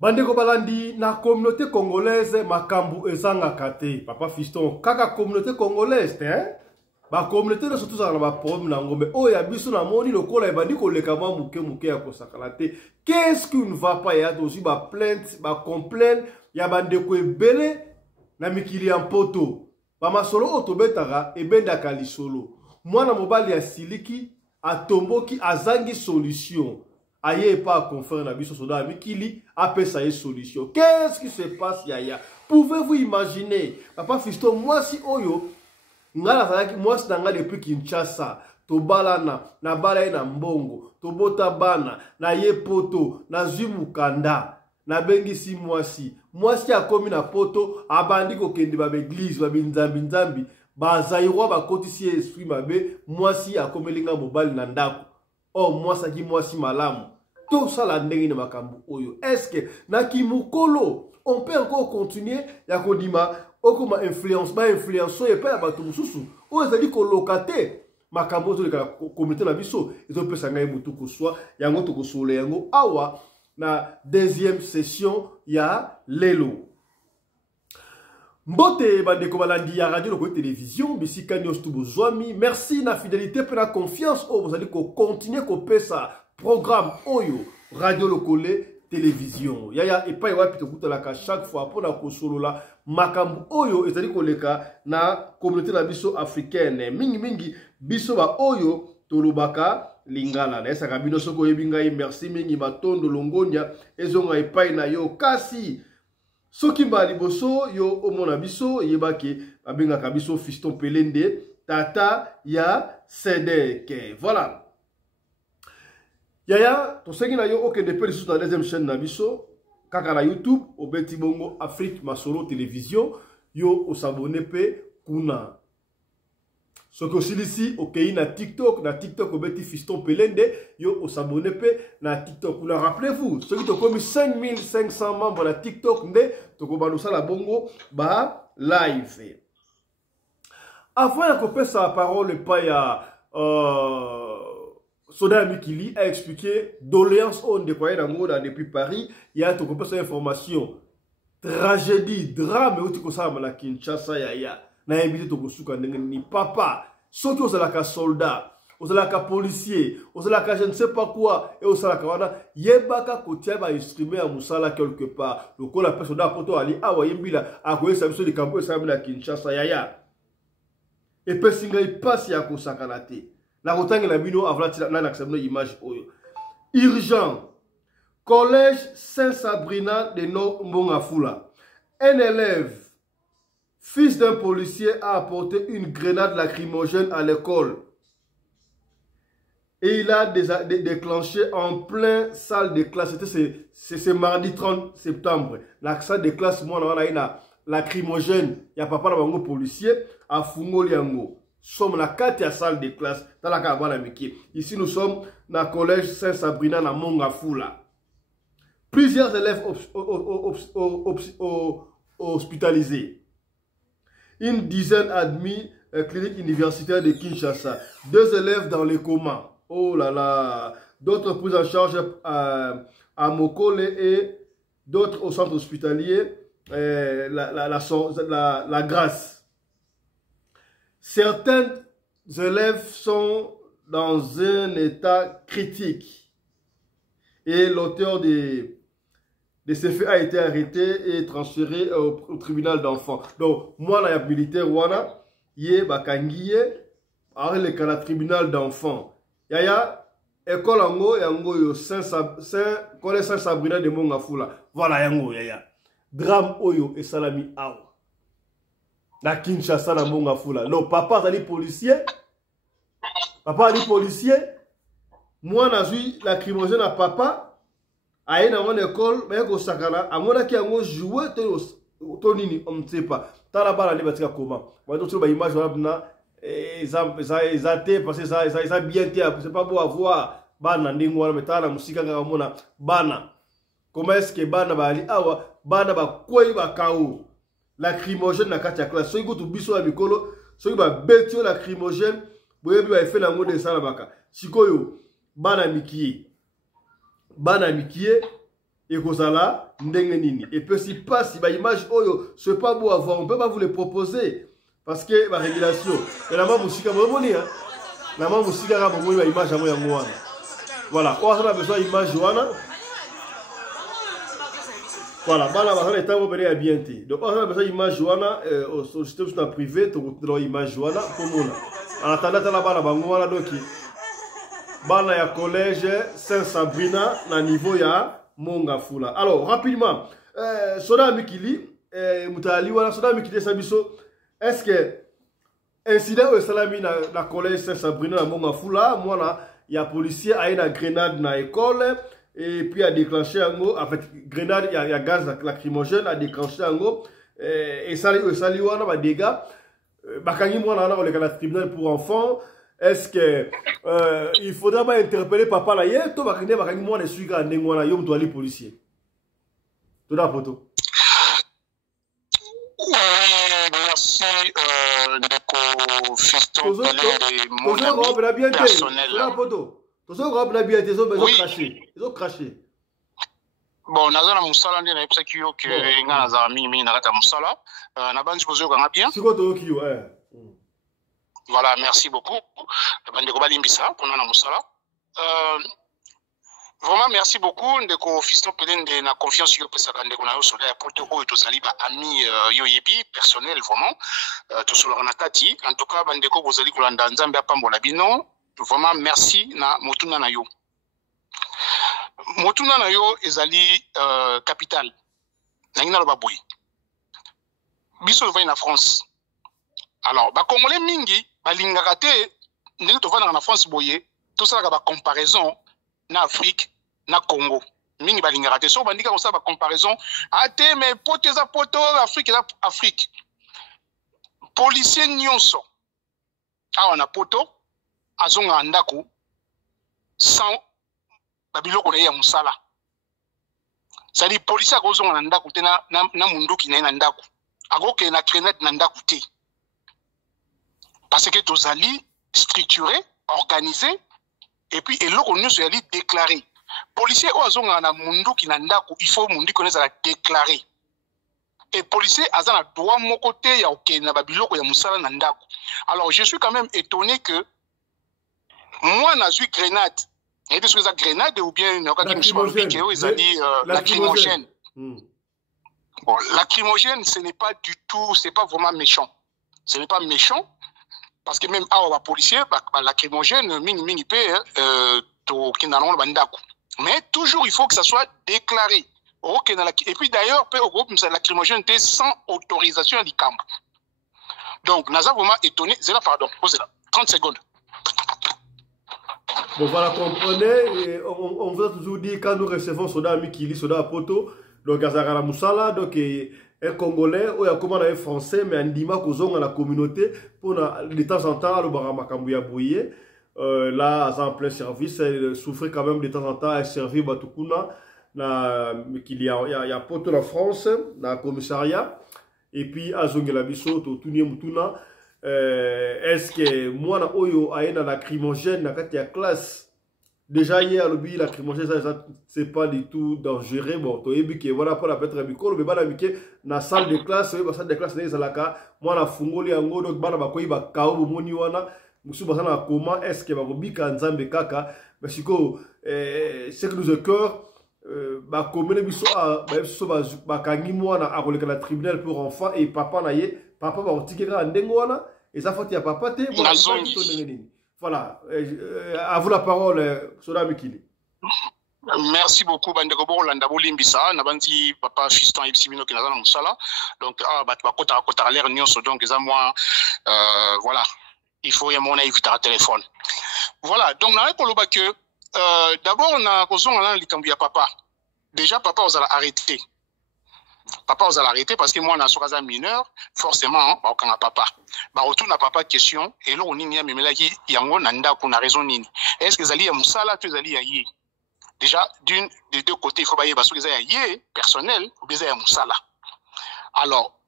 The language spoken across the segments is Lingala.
Bandeko balandi na communauté congolaise makambu ezanga kate papa fiston kaka communauté congolaise ba communauté surtout ça na ba problème na ngombe o ya biso na moni lokola ebandi ko leka mwa muke ya kosakala te. Qu'est-ce qui ne va pas? Il y a aussi ba plainte ba complaint ya bandeko ebele na mikili ya mpoto ba masolo otobetaka ebendaka lisolo mwana mobali ya siliki atomboki azangi solution. Aye pas confrère na biso soda mikili apesa ye solution. Qu'est-ce qui se passe yaya? Pouvez-vous imaginer? Papa Fiston, moi si oyo ngala zalaki moi si nanga depuis Kinshasa to balana na bala na mbongo to bota bana na ye poto na zimukanda na bengisi mwasi akomi na poto abandi ko kende ba église ba binzambi bazairwa bakotisi esprit mabe mwasi akomelinga mobali na ndako. Oh, mwasi malamu. Tout ça la ndenge na makambu oyo. Est-ce que na kimukolo on peut encore continuer ya kodima okoma influence ba influence et pas ba tumususu. O ezali ko lokate makambu to ka communauté na biso ezo pesa ngai mutu ko swa yango to ko sole yango awa na deuxième session ya lelo. Mbote bandeko balandi ya radio loko télévision bisika nyos tu bozwami. Merci na fidélité pe na confiance o vous allez ko continuer ko pesa programme oyo radio lokole télévision. Yaya et pas wapi to kutalaka chaque fois pour na ko solola makambu oyo ezali ko leka na communauté la biso africaine. Mingi biso ba oyo tolobaka lingala na esa kabino soko yebinga merci mingi batondo longonya ezonga epai na yo kasi. Soki mbali boso yo omona biso yebake abenga kabiso Fiston Pelende tata ya Sedeke. Voilà. Yaya to sengi na yo okende pe lisusu na deuxième chaîne na biso kaka na YouTube obeti bongo Afrique Masolo télévision yo osabone pe kuna. Soki osilisi okei na TikTok obeti Fiston Pelende yo osabone pe na TikTok. Rappelez-vous, ceux qui ont commis 5500 membres na TikTok nde tokobalusa la bongo ba live. Avant de couper sa parole pa ya Soda Mikili a expliqué doléance on déployé depuis Paris, il y a tout sa information. Tragédie, drame ou tout ça na Kinshasa ya. Na évité to suka ni papa soki ozalaka soldat ozalaka policier ozalaka je ne sais pas quoi et ozalaka wana yebaka kotia ba exprimer à musala quelque part lokola personne poto ali awa yembila akoyesa biso de campo esa na Kinshasa ya et pesinga ipasi ya kosakana te na kotangela bino avlati na accepter image oyo urgent collège Saint-Sabrina de Mbongafula. Un élève fils d'un policier a apporté une grenade lacrymogène à l'école. Et il a déclenché en plein salle de classe. C'est mardi 30 septembre. La salle de classe, moi, on a une lacrymogène. Il y a papa un policier à Fungoliango. Nous sommes dans la salle de classe. Dans la cabane ici, nous sommes dans le collège Saint-Sabrina, à Mongafula. Plusieurs élèves hospitalisés. Une dizaine admis clinique universitaire de Kinshasa. 2 élèves dans les comas. Oh là là. D'autres prises en charge à Mokole et d'autres au centre hospitalier la Grâce. Certains élèves sont dans un état critique. Et l'auteur de ces faits a été arrêté et transféré au tribunal d'enfants. Donc, moi, la militaire, wana, yé bakangiye, avec le tribunal d'enfants. Yaya, école yango, yango yo, collège Saint-Sabrina de Mbongafula. Voilà yango, yaya. Drame oyo et salami awa. Na Kinshasa na Mbongafula. Non, papa ali policier. Papa ali policier. Moi, na zui lacrymogène à papa. Aïe dans mon école, mais au sakana, à mon qui a joué tonini, on ne sait pas. T'as la balle à l'ébattre comment? Moi, donc, sur l'image, on a ils parce que ça a bien été, c'est pas beau à voir. Bana, n'ingwa, mais t'as la musique à mona, bana. Comment est-ce que bana va aller? Awa, bana va quoi va kao? Lacrymogène na katia classe. Soy go to biso à mikolo, soy va betio lacrymogène, boye va faire la mode de salabaka. Sikoyo, bana mikié. Bana mikie et kozala ndenge nini. Et puis si pas si ba image oyo c'est pas beau à voir, on peut pas vous les proposer parce que la régulation et la maman musika bomoni hein. La maman musika ka bomoni ba image amo ya mwana. Voilà, on a besoin d'image wana. Voilà, bana ba ça état opéré à bien té. Donc on a besoin d'image wana au système privé to ko image wana pour mona. En attendant la bana bango wana donc bana ya collège Saint-Sabrina na niveau ya Mongafula. Alors, rapidement, Soda Mikili, Moutali, voilà, Soda Mikili Sabiso, est-ce que incident au salami na collège Saint-Sabrina na Mongafula, moi là, il y a policier a une grenade na école et puis a déclenché un mot, en fait, grenade, il y a gaz lacrymogène a déclenché un mot et ça lui wana ba dégâts. Bakangi moi là, on est dans le tribunal pour enfants. Est-ce que il faudra pas interpeller papa là hier to bakine bakangi moi les suiga ndengwa na yo mto ali policier. To da photo. Merci Ndeko Fiston de mon ami personnel. To da photo. To so robe na bien tezo bezo cracher. Ils ont craché. Bon, naza na musala ndi na epsa kiyo ke nga naza mingi na kata musala. Na banzi bozo ka bien. Siko to kiyo Voilà, merci beaucoup. Bandeko Balimbisa, pour na musala. Vraiment, merci beaucoup. Ndeko Fiston Pelende na confiance yo pesa bandeko na yo soda ya poto o to saliba ami yo yebi personnel vraiment. To sola na tati. En tout cas, bandeko bozali kolanda nzambe apambola bino. Vraiment, merci na motuna na yo. Motuna na yo ezali capital. Nangina lo baboy. Biso lo na France. Alors, ba Congolais mingi balingaka te ndenge tovanda na France boye tout ça ba comparaison na Afrique na Congo mingi balingaka te so bandika ko ça ba comparaison ate mais poto za poto Afrique za Afrique policier nyonso awa na poto azonga ndako sans babiloko na ya musala c'est-à-dire policier akozonga na ndako te na munduki na ndako akoke na traîner na ndako te. Parce que tous alliés structurés, organisés, et puis et l'autre nous sommes déclarés. Policiers ont un mundu qui n'a pas, il faut mundu connaît ça déclaré. Et policiers ont un droit mon côté, il y a aucun nababilo il y a musala nandako. Alors je suis quand même étonné que moi j'ai eu grenade. Et est-ce que ça grenade ou bien lacrymogène. Bon, lacrymogène, ce n'est pas du tout, c'est pas vraiment méchant. Ce n'est pas méchant. Parce que même à policier, lacrymogène, mini mais toujours il faut que ça soit déclaré. Et puis d'ailleurs, lacrymogène était sans autorisation du camp. Donc, nous avons vraiment étonné. C'est là, pardon, 30 secondes. Bon, voilà, comprenez, on vous a toujours dit quand nous recevons Soda Mikili, Soda Poto, donc Azara Moussala, donc un Congolais, ou un Français, mais un Dima Kozong à la communauté, pour de temps en temps, le Baramakambouya Bouye, là, en plein service, elle souffrait quand même de temps en temps, elle servit Batukuna, qu'il y a Poto la France, dans le commissariat, et puis à Zongelabiso, Toutounia Moutuna, est-ce que moi, Oyo, a une lacrymogène, dans la classe, déjà hier, le lacrymogène, c'est pas du tout dangereux. Bon, tu as que voilà, pas la peine de micro, mais voilà, dans la salle de classe, la salle de classe, moi, la fungoli, en gros, donc, bana bakoyi ba kao, moni wana, musu basana comment est-ce que bakobika nzambe kaka, mais c'est que nous au cœur, ba komene biso a ba kangi mwana a koleka la tribunal pour enfants et papa na ye, papa ba otikeka ndengo wana, et ça faut ya papa te, voilà, à vous la parole, Soda Mikili. Merci beaucoup, Bandeko Borolanda Bolimbisa, Nabanti, papa, fiston, Ipsibino, qui n'a pas de donc, à l'air, donc, moi, voilà, il faut y avoir mon invité à téléphone. Voilà, donc, on a que, d'abord, on a besoin de papa. Déjà, papa, on a arrêté. Papa, vous allez arrêter parce que moi, on a un mineur, forcément, on a papa. Bah, retourne à papa question, et là, on y a même là, il y a un raison. Est-ce que vous allez à Moussala, tu allez à Yé? Déjà, des deux côtés, il faut pas y aller parce que vous allez à Yé, personnel, ou bien à Moussala. Alors,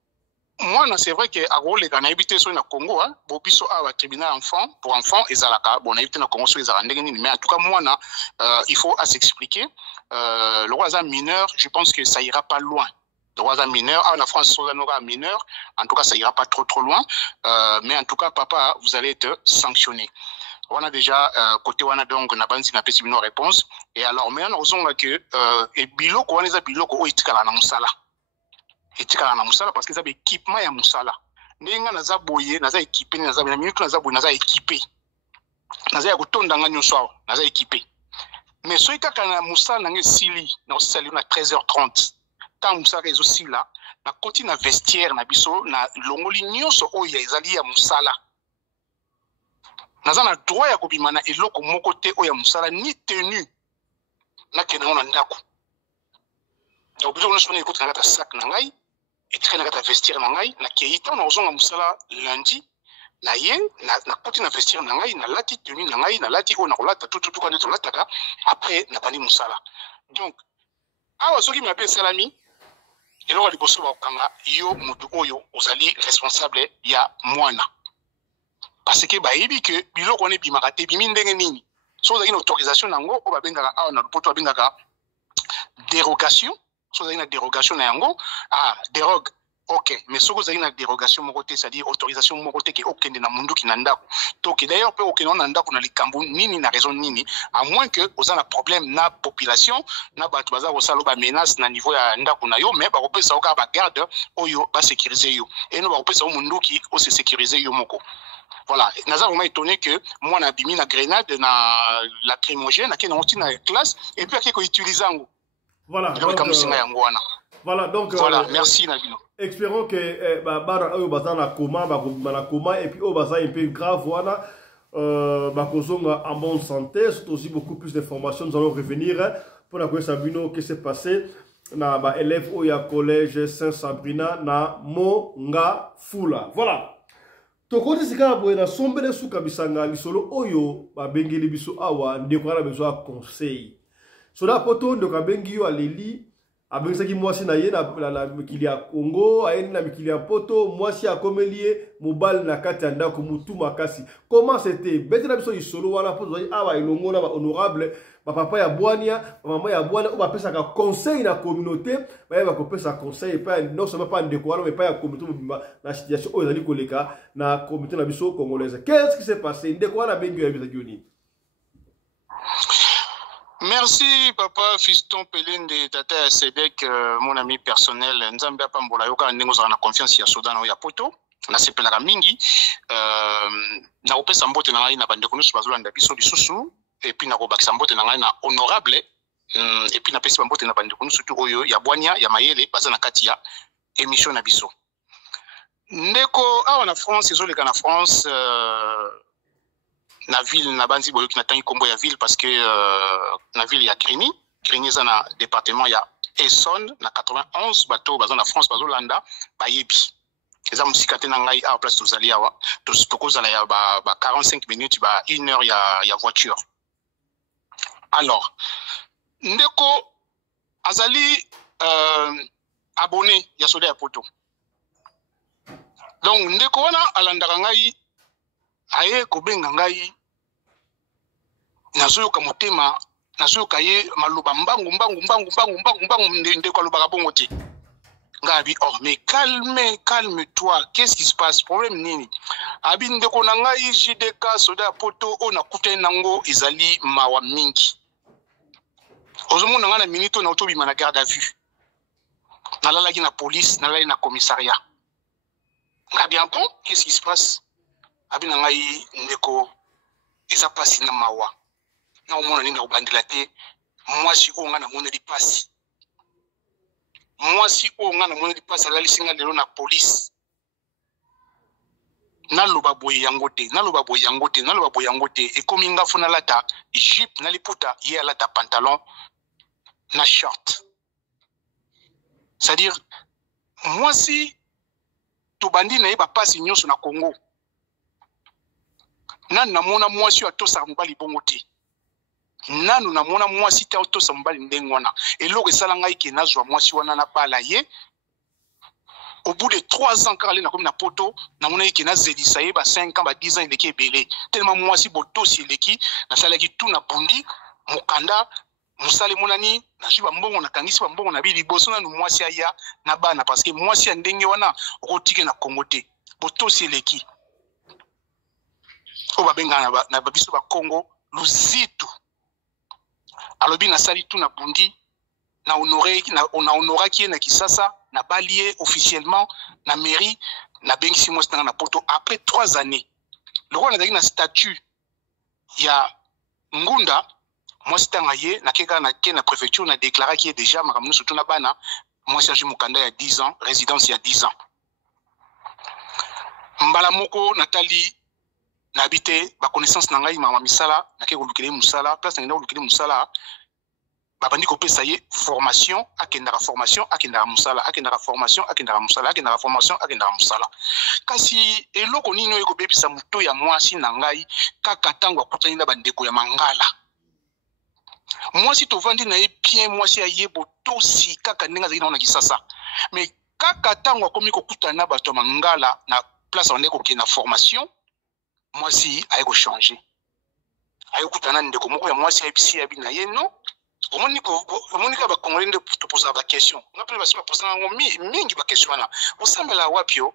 moi, c'est vrai que à Gaulle, on a habité sur le Congo, hein, Bobiso a tribunal enfant pour enfants, et Zalaka, bon, on a habité dans le Congo sur les Arandegani, mais en tout cas, moi, il faut s'expliquer. Le roi mineur, je pense que ça ira pas loin. Le roi mineur, la France, un mineur, en tout cas, ça ira pas trop loin. Mais en tout cas, papa, vous allez être sanctionné. On a déjà côté wana donc na banzi na pesi bino réponse et alors maintenant on a que et biloko wana za biloko o itikala na musala. Etikala na musala parce que ça be équipement ya musala. Ndinga na za boye na za équipé na za minute na za boye na za équipé. Na za ya kotonda nga nyoswa na za équipé. Mais so ikaka na musala na sili na osali na 13h30. Tant musala ezo sila na koti na vestiaire na biso na longoli nyonso oyo ezali ya musala. Naza na droit ya kobima na eloko moko te oya musala ni tenu na kena na ndako. Donc biso na soni ekoti na kata sac na ngai et na kata vestiaire na ngai na keita na ozonga musala lundi na ye na koti na vestiaire na ngai na lati tenu na ngai na lati o na kolata tout quand to lataka après na bani musala. Donc awa soki m'appelle salami eloko liboso ba kanga yo mutu oyo ozali responsable ya mwana. Parce que bah il que biloko ne bimaka te bimi ndenge nini so za une autorisation nango o ba bengaka a na poto bengaka dérogation so za une dérogation na yango dérogue OK mais so za une dérogation moko te c'est-à-dire autorisation moko te ke okende na mundu ki na ndako to ke d'ailleurs pe okende na ndako na likambo nini na raison nini à moins que oza na problème na population na bato baza ko salo ba menace na niveau ya ndako na yo mais ba ko pesa ka ba garde oyo ba sécuriser yo et no ba ko pesa mundu ki o se sécuriser yo moko. Voilà, nous avons vraiment étonné que moi, on a mis la grenade, la lacrymogène, on a mis la classe, et puis on a utilisé ça. Voilà. Voilà, donc. Voilà, merci, Nabino. Espérons que Bara Obaza na coma, et puis Obaza un peu grave, voilà. En bonne santé, c'est aussi beaucoup plus d'informations. Nous allons revenir pour la Sabino, qu'est-ce qui s'est passé. Na élève au collège Saint-Sabrina, na Monga Fula. Voilà. Tokoti sika boye na sombele suka bisanga lisolo oyo babengeli biso awa ndeko na bezo a conseil. Soda poto ndeko bengi yo aleli abengisaki mwasi na ye na mikili ya Congo ayeni na mikili ya poto mwasi akomelie mobile na kati ya ndako mutu makasi. Comment c'était? Betela biso lisolo wana poto awa ilongo na ba honorable papa ya bwania maman ya bwania ba pesa ka conseil na communauté ba ko pesa conseil pas non seulement pas ndeko wana mais pas ya communauté na situation oyo zali koleka na communauté na biso congolaise. Qu'est-ce qui s'est passé? Ndeko wana bengi ya bizaki. Merci papa Fiston Pelende tata Sedek mon ami personnel nzambe apambola yoka ndengo za na confiance ya Sodana ya poto na sepelaka mingi na opesa mbote na ngai na bandeko nyonso bazolanda biso lisusu et puis na kobakisa mbote na ngai na honorable et puis na pesi mbote na bandeko nyonso tu oyo ya bwania ya mayele baza na kati ya émission na biso ndeko awa na France ezoleka na France na ville na banzi boyo ki na tangi kombo ya ville parce que na ville ya Grigny za na département ya Essonne na 91 bateau baza na France bazolanda bayebi eza musika te na ngai a place tozali awa tokozala ya ba 45 minutes ba 1 heure ya voiture. Alors ndeko azali abonné ya Soda ya poto donc ndeko wana alandaka ngai aye kobenga ngai nazoyoka motema nazoyoka ye maloba mbangu ndeko alobaka bongo te ngabi oh mais calme-toi, qu'est-ce qui se passe, problème nini abi ndeko na ngai JDK Soda ya poto o na kutana nango ezali mawa mingi ozomona nga na minito na otobima na garde à vue nalalaki na police nalalaki na commissariat ngabi bon qu'est-ce qui se passe abi na ngai ndeko eza pasi na mawa na omona ninga obandela te mwasi o nga na mona lipasi mwasi o nga na mona lipasi alalisi nga lelo na police naloba boye yango te ekomi nga funa lata jupe na liputa ye alata pantalon na short c'est-à-dire mwasi tobandi na ye bapasi nyonso na Congo nanu namona mwasi atosaka mobali bongo te nanu namona mwasi te atosa mobali ndenge wana eloko esala ngai ke nazwa mwasi wana na bala ye au bout de 3 ans, quand il a comme na poto, na mona qui na zeli ça y 5 ans, 10 ans, il est belé. Tellement moi si boto si il est qui, na sala qui tout na bundi, mukanda, musale monani, na jiba mbongo na kangisi mbongo na bili boso na moi si aya na bana parce que moi si ndenge wana rotike na Congote. Boto si il est qui. O ba benga na biso ba Congo, luzitu. Alobi na sali tout na bundi. Na honora qui est na Kisasa, na balié officiellement, na mairie, na bengisi moi na poto. Après 3 années, le roi n'a na statut, il y a Ngunda, moi c'est un aïe, na keka na préfecture, na déclaré qui est déjà, ma ramène surtout na bana, moi c'est Mukanda il y a 10 ans, résidence il y a 10 ans. Mbalamoko, Nathalie, na habité, ba connaissance na ngai, ma misala, na keka lukele musala, place na lukele musala, babandi ko pesa ye formation akendara formation akendara musala akendara formation akendara musala akendara formation akendara musala kasi eloko nini oyo ko bebisa muto ya mwasi na ngai kaka tango akutani na bandeko ya mangala mwasi tovandi na ye bien mwasi ayebo tosi kaka ndenge azali na Kisasa mais kaka tango akomi ko kutana na bato mangala na place on ko na formation mwasi aye ko changer aye kutana ndeko moko ya mwasi ayebisi ya bina ye non. Comment ba Congolais de te poser la question. On a pris la poser mingi ba question là. Vous semble la wapio.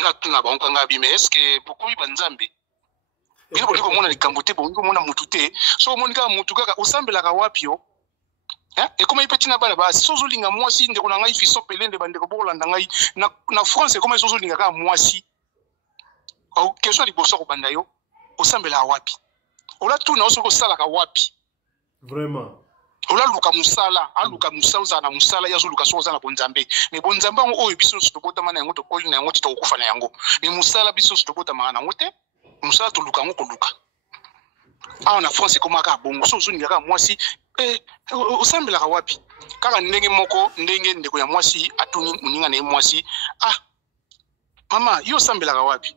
Na tuna ba onka ngabi mais est-ce que beaucoup ba nzambe. Bino boliko mona likambote bongo mona mutute. So monika mutuka ka usambe la wapio. Hein? Et comment il petit na bala ba sozolinga mwasi ndeko na ngai fiso pelende bandeko bolanda ngai na France comment sozolinga ka mwasi. Au question liboso ko banda yo. Usambe la wapi. Ola tuna osoko sala ka wapi. Vraiment. Ola luka musala, aluka musala uzana musala yazo luka so uzana bonzambe. Mais bonzambe o biso stopota mana yango to koli na yango to kufa na yango. Mais musala biso stopota mana yango te. Musala to luka ngo ko luka. Ah na France comme aka bongo so so ngaka mwasi osambela ka wapi. Kaka ndenge moko ndenge ndeko ya mwasi atuni muninga na mwasi. Ah. Mama, yo sambela ka wapi?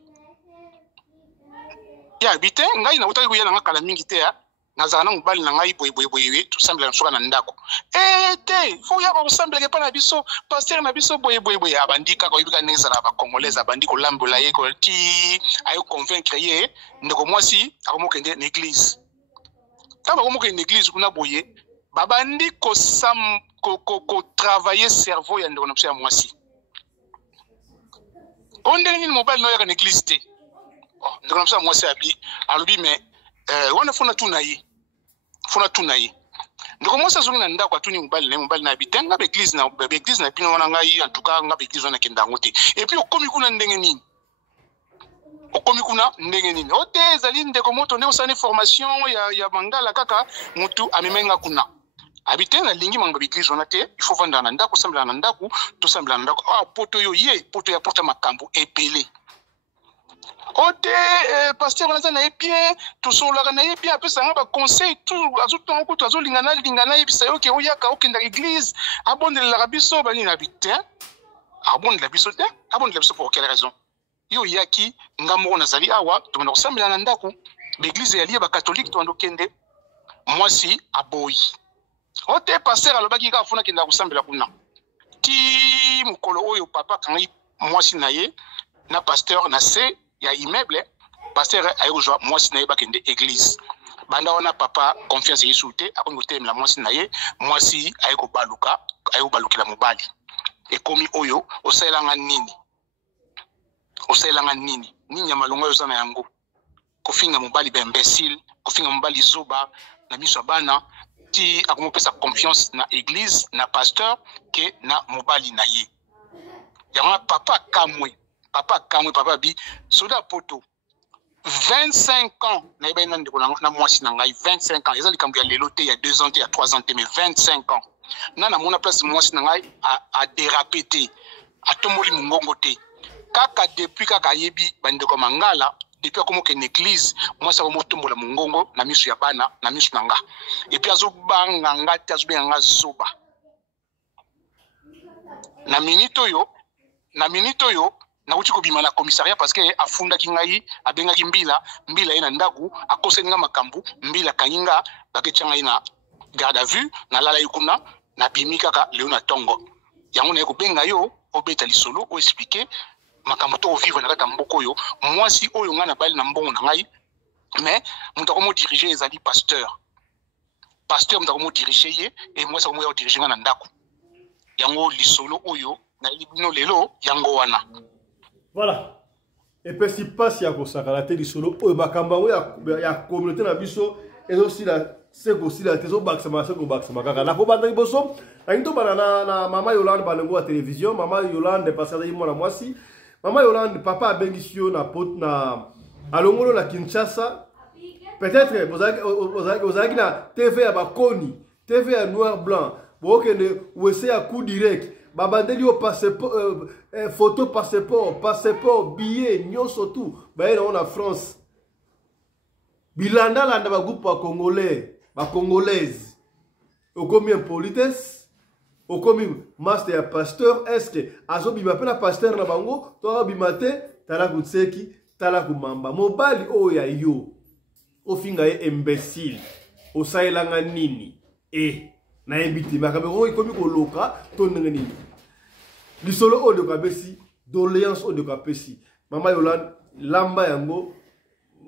Ya bite ngai na utaki kuyana ngakala mingi te ya. Nazana mobali na ngai boye tout semble na soka na ndako te fo ya ba semble ke pa na biso pasteur na biso boye abandika ko ibika neza na ba congolais abandi ko lambola ye ko ti ayo convaincre ye ndeko mwasi akomokende na église kama komokende na église kuna boye babandi ko travailler cerveau ya ndeko na biso ya mwasi onde ni mobali no ya na église te ndeko na biso ya mwasi abi alobi mais wana fona tuna yi ndiko mosa zongi na ndako atuni mobali na bitenga ba église na pino wana ngai en tout cas nga ba église wana kenda ngote et puis okomi kuna ndenge nini ote ezali ndeko moto nde osani formation ya mangala kaka mutu amemenga kuna abitenga lingi manga ba église wana te il faut vanda na ndako sambela na ndako to sambela na ndako poto yo ye poto ya porta makambo epele Ote pasteur on a na bien tout so la na bien après ça ba conseil tout azoto ko to azolingana yebisa yo ke oyaka okenda église abonde la biso bani na bitin abonde la biso pour quelle raison yo yaki ngamo na zali awa to na kosambela na ndako l'église ya lié ba catholique to ndokende mwasi aboyi ote pasteur alobaki ka funa kenda kosambela kuna ti mukolo oyo papa kangi mwasi na ye na pasteur na se ya immeuble pasteur ayozwa mwasi na ye bakende église banda wana papa confiance yisute akongote la mwasi na ye mwasi ayeko balukila mobali ekomi oyo osailanga nini nini ya malongo yo sana yango kofinga mobali ba imbécile kofinga mobali zoba na miso bana ti akomopesa confiance na église na pasteur ke na mobali na ye ya papa kamwe papa bi soda poto 25 ans na ibena ndiko na mwasi na ngai 25 ans ezali kambu ya lelo te ya 2 ans te ya 3 ans te mais 25 ans na mona place mwasi na ngai a dérapé te atomboli mungongo te kaka depuis kaka yebi bandeko mangala depuis akomoka na église mwasi akomotombola mungongo na misu ya bana na misu na nga et puis azobanga nga te azobenga zoba na minute oyo na uti ko bima na commissariat parce que afunda kingai abenga kimbila ye na ndaku akosenga makambu mbila kanginga baketchanga ina garde à vue na lala yikuna na bimi kaka leo na tongo yango na ko benga yo obeta lisolo o expliquer makambo to vivre na kata mboko yo moi si oyo nga na bali na mbongo na ngai mais mutu akomo diriger ezali pasteur mutu akomo diriger ye et moi ça komo ya diriger nga na ndako yango lisolo oyo na libino lelo yango wana voilà et puis si pas ya kosakala te lisolo oyo makambo ya communauté na biso ezosila sekosila te ezobakisama sekobakisama kaka nakobanda liboso nakinto bana na mama Yolande banengo ya télévision mama Yolande parce azali mwana mwasi mama Yolande papa abengisi yo na alongolo na Kinshasa peut-être ozalaki na TV ya bakoni TV ya noir blanc bokende wese ya coup direct babandeli yo passeport photo passeport billet nyonso tout baye na France bilanda landa ba groupe ba congolais ba congolaise okomi impolitesse okomi master ya pasteur est-ce que azobima pe na pasteur na bango to abimate tala kutseki tala kumamba mobali oyo ya yo ofinga ye imbécile osaelanga nini na ebiti makambo ikomi koloka to ndenge nini lisolo oyo kabesi doléance oyo kapesi mama Yolande lamba yango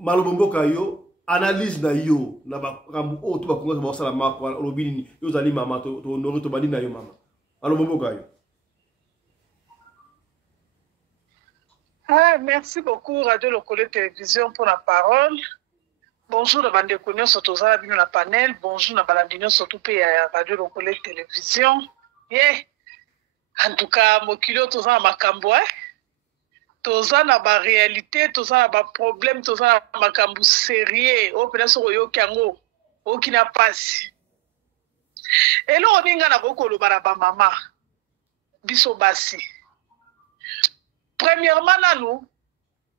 malobomboka yo analyse na yo na bakambu oyo to bakonga ba sala mako lobi nini yo zali mama to honore to bandi na yo mama malobomboka yo. Merci beaucoup Radio Lokole Télévision pour la parole. Bonjour na bande konyo soto za bino na panel, bonjour na balandinyo soto pe ya Radio Lokole Télévision. En tout cas, mokilo toza na makambo toza na ba réalité, toza na ba problème, toza na makambo sérieux, o pena so yo kango, o kina pasi. Elo oninga na bokolo bara ba mama. Biso basi. Premièrement nanu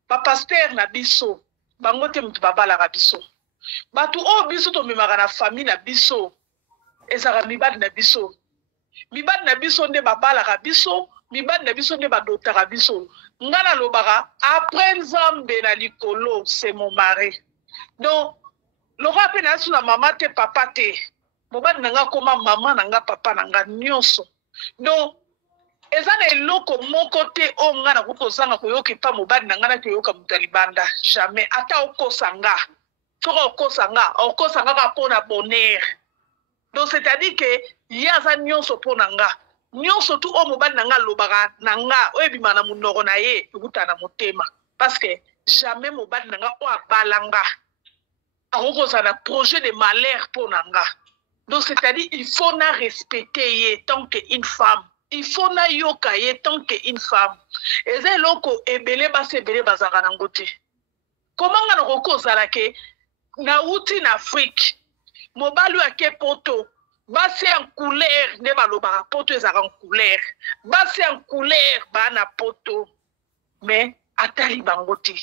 ba pasteur na biso bango te mutu babala ka biso batu o biso to memaka na famille na biso ezaka mibali na biso nde babala ka biso mibali na biso nde badota ka biso ngana lobaka après nzambe na likolo c'est mon mari donc loka pe na suna mama te papa te mobali nanga koma mama nanga papa nanga nyonso donc ezana eloko moko te o ngana kukozanga koyoka pa mobali na ngana koyoka mutalibanda jamais ata okosanga soko okosanga ka pona bonheur donc c'est-à-dire que yaza nyonso pona nga nyonso tu o mobali nanga lobaka nanga o ebima na munoko na ye ekutana motema parce que jamais mobali nanga o abalanga akokozana projet de malheur pona nga donc c'est-à-dire il faut na respecter ye tant que une femme. Il faut na yoka ye tant qu'une femme. Et c'est loko ebele base ebele bazaka nangote. Comment nga noko zalake na uti na Afrique. Mobalu ake poto. Base en couleur ne baloba poto ezaka en couleur. Base en couleur ba na poto. Mais atali bangote.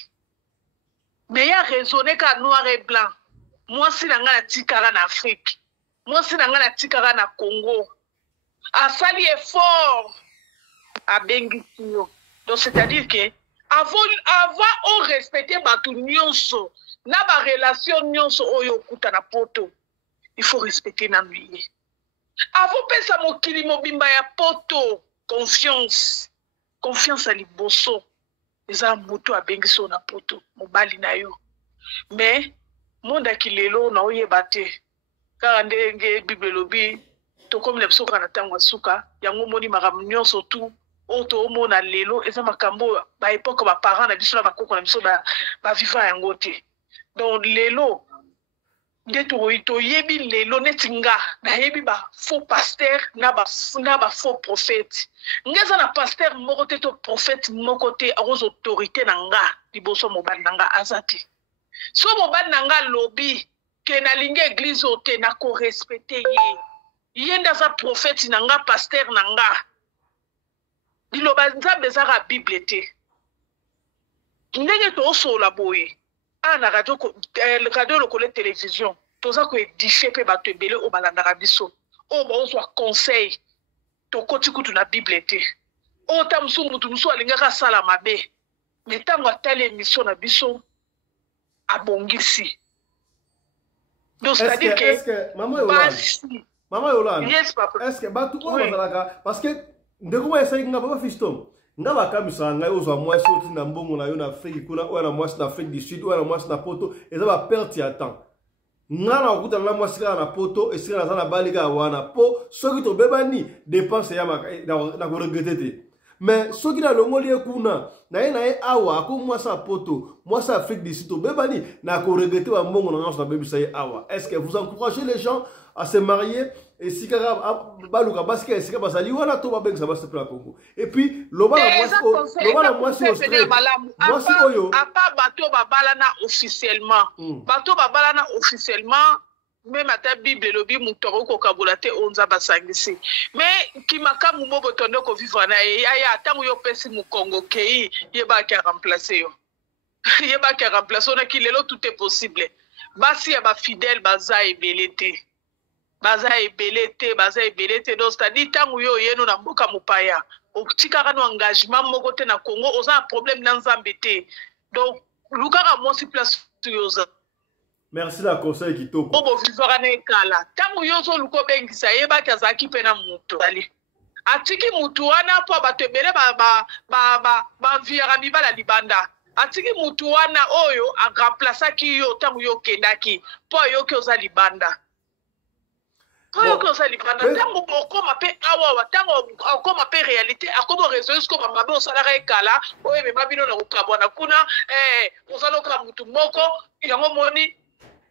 Mais ya raisonner ka noir et blanc. Moi si na nga na tikara na Afrique. Moi si na nga na tikara na Congo. Asali effort à Bengitio. Donc c'est-à-dire que avant on respecter batu nyonso na ba relation nyonso oyo kuta na poto il faut respecter na nuye. Avant pesa mokili mobimba ya poto confiance à liboso eza moto a bengiso na poto mobali na yo mais monde kilelo na oyeba te ka ndenge bibelobi to comme les soka na tango suka yango moni makambo nyonso tu oto mona lelo eza makambo ba époque ba parents na biso na bakoko na biso ba viva yango te donc lelo ndeto to yebi lelo netinga na yebi ba faux pasteur na ba faux prophète ngeza na pasteur moko te to prophète moko te akoz autorité na nga liboso mobali na nga azati so mobali na nga lobi ke na linge église ote na ko respecter ye yenda za prophète nanga pasteur nanga biloba nzambe zaka bible te ndenge to sola boye ana radio Lokole Télévision toza ko édifier pe bato ebele o balanda biso o ba ozwa conseil to koti kutu na bible te o tamsu mutu musu alingaka sala mabe mais tango atali émission na biso abongisi donc c'est-à-dire que Maman Yolande, yes, papa. Est-ce que batu o bazalaka parce que ndeko mwa esali nga papa fiston nga bakamisaka ngai ozwa mwasi oti na mbongo na yo na Afrique kuna oyo na mwasi na Afrique du Sud oyo na mwasi na poto eza ba perte ya temps nga na okutana na mwasi kaka na poto esika naza na bali kaka wana po soki tobebani dépense ya na koregrete te mais soki nalongoli ye kuna na ye awa ako mwasi ya poto mwasi ya Afrique du Sud tobebani na koregrete bambongo na nyonso nabebisa ye awa. Est-ce que vous encouragez les gens à se marier esika baluka basika esika bazali wana to babengisa basi pe la Congo et puis loba na mwasi au straight mwasi oyo apa bato babalana officiellement bato babalana officiellement même ata Bible lobi mutoro ko kabula te onza basangisi mais kimaka mu bobo tondo ko vivre na ya tangu yo pesi mu Congo kei yeba ka remplacer yo yeba ka remplacer na kilelo tout est possible basi ya ba fidèle baza ebelete baza ebelete donc c'est-à-dire tangu yo yeno na mboka mupaya otikaka no engagement moko te na Congo oza un problème na nzambe te donc lukaka mosi place yoza. Merci la conseil kitoko bobo vivra na kala tangu yo zo luko bengisa yeba kazaki pena mutu ali atiki mutu wana po batebele ba viera mibala libanda atiki mutu wana oyo a remplacer ki yo tangu yo kendaki po yo ki oza libanda. Quand on s'est livré, tant qu'on m'appelle awa, tant qu'on m'appelle réalité, à comment résoudre ce qu'on m'a dit au salaire kala, oui mais ma bino na ukabona kuna, uzano kama mtu moko, yango moni,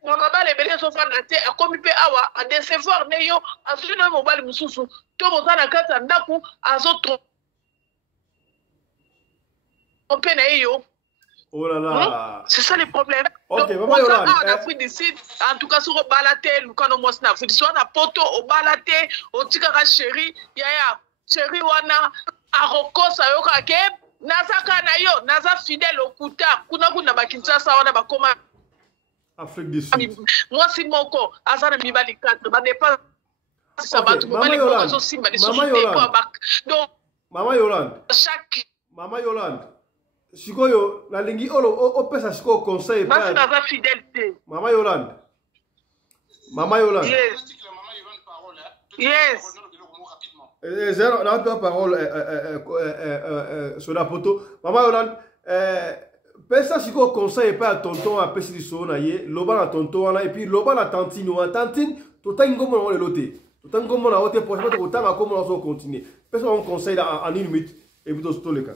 mama bale bele sofa nate, à comment pe awa, à décevoir neyo, à ce que mobile mususu, to bozana kata ndaku, azoto, on peine yo. Oh là là. C'est ça le problème. Ok, donc, maman Yolande. En Afrique du Sud, en tout cas, sur le balate, nous quand on monte en Afrique du Sud, on a poto, au balate, au tikara chéri, yaya, chéri wana, aroko, sayoka ke, naza kanayo, naza fidèle au kuta, kuna bakinsa sa wana bakoma. Afrique du Sud. Moi si moko, azana mibali kat, ba dépense ça va tout. Maman Yolande. Maman Yolande. Donc, Maman Yolande. Chaque. Maman Yolande. Sikoyo na lingi o pesa siko conseil pas dans fidélité. Maman Yolande. Maman Yolande. Yes. Zéro la parole sur la poto. Maman Yolande, pesa siko conseil pas tonton a pesi so na ye, loba na tonton na et puis loba na tantine ou tantine, tout a ngomo na loté. Tout a ngomo na loté pour ça tout a comme on va continuer. Pesa un conseil en une minute et puis tout le cas.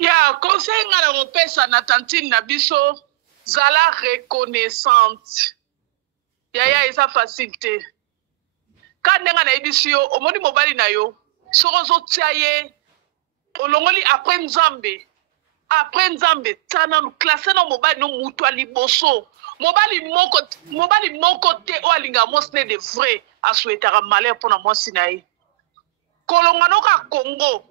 Ya conseil ngala kopesa na tantine na biso zala reconnaissante. Ya eza facilité. Quand nga na ebisio omoni mobali na yo sorozo tiaye olongoli après nzambe tana classé na mobali no mutu aliboso mobali moko te o alinga mosne de vrai a souhaitera malheur pour na mosi na ye kolonga no ka Congo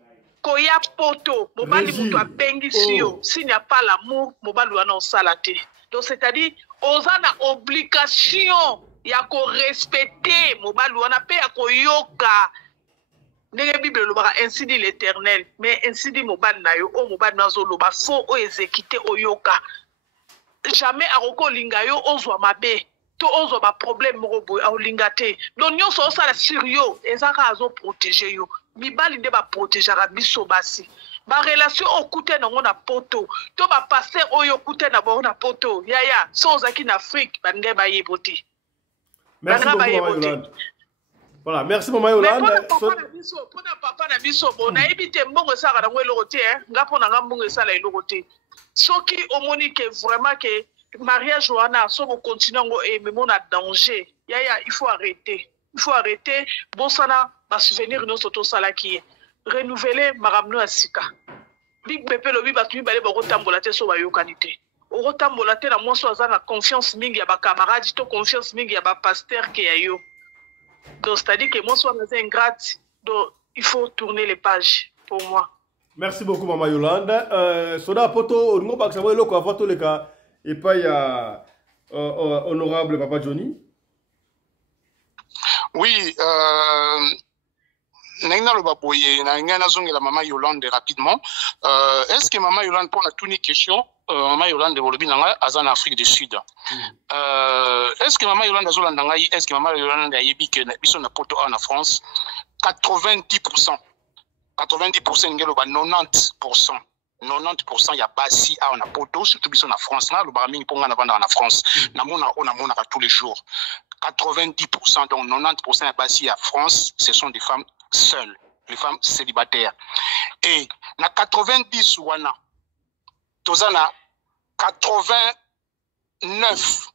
koya poto mobali mutu abengisi yo s'il n'y a pas l'amour mobali wana osala te. Donc c'est-à-dire oza na obligation ya ko respecter mobali wana pe ya ko yoka ndenge Bible lobaka ainsi dit l'Éternel mais ainsi dit mobali na yo o mobali nazo loba fo o exécuter o yoka jamais aroko linga yo ozwa mabe to ozwa ba problème moko boy a linga te. Donc nyonso osala sur yo ezaka azo protéger yo mibali nde ba protéger biso basi ba relation okute nango na poto to ba passer oyo okute na bo na poto yaya so ozaki na Afrique ba nde ba yeboti. Merci beaucoup Maman Yolande. Voilà, merci Maman Yolande. Pour papa na biso bon na ebite mbongo saka na ngwelo roté nga pona nga mbongo sala elo roté soki omoni que vraiment que mariage wana so bo continuer ngo et même on a danger yaya il faut arrêter bon sana ba souvenir no soto sala ki renouveler maramno asika big bepé lobi ba tumi bale ba kotambola te so ba yokanité o kotambola te na monso azana confiance mingi ya ba camarade to confiance mingi ya ba pasteur ke ya yo. Donc c'est-à-dire que monso wana ingrate donc il faut tourner les pages pour moi. Merci beaucoup Maman Yolande. Soda poto ngo ba ksabo loko avant to le cas et pas ya honorable Papa Johnny. Oui, Naina le baboye, naina na zonge la maman Yolande rapidement. Est-ce que maman Yolande pour la toute question, maman Yolande bolobi nanga azan Afrique du Sud. Est-ce que maman Yolande azolanda ngai, est-ce que maman Yolande ayebi que biso na poto en France 90%. 90% ngelo ba 90%. 90% ya basi a na poto surtout biso na France na le barami ponga na vanda na France. Na mona tous les jours. 90% donc 90% ya basi à France, ce sont des femmes seules, les femmes célibataires. Et na 90 wana tozana 89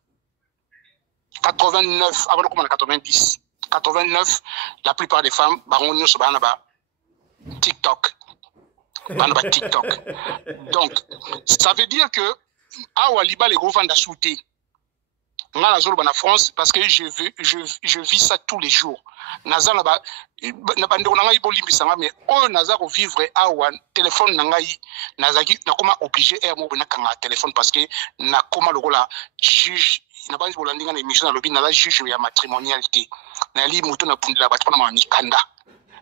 avant comment 90 89 la plupart des femmes baronyo so bana ba TikTok. TikTok. Donc ça veut dire que awa liba les gros vanda shooter. Nga na zolo na France parce que je vis ça tous les jours. Naza na ba na bande na ngai bolimbisa nga mais o naza ko vivre awa téléphone na ngai nazaki na koma obligé er mo na kanga téléphone parce que na koma lokola juge na banzi bolandinga na émission na lobi na la juge ya matrimonialité. Na li moto na pundila ba tona mikanda.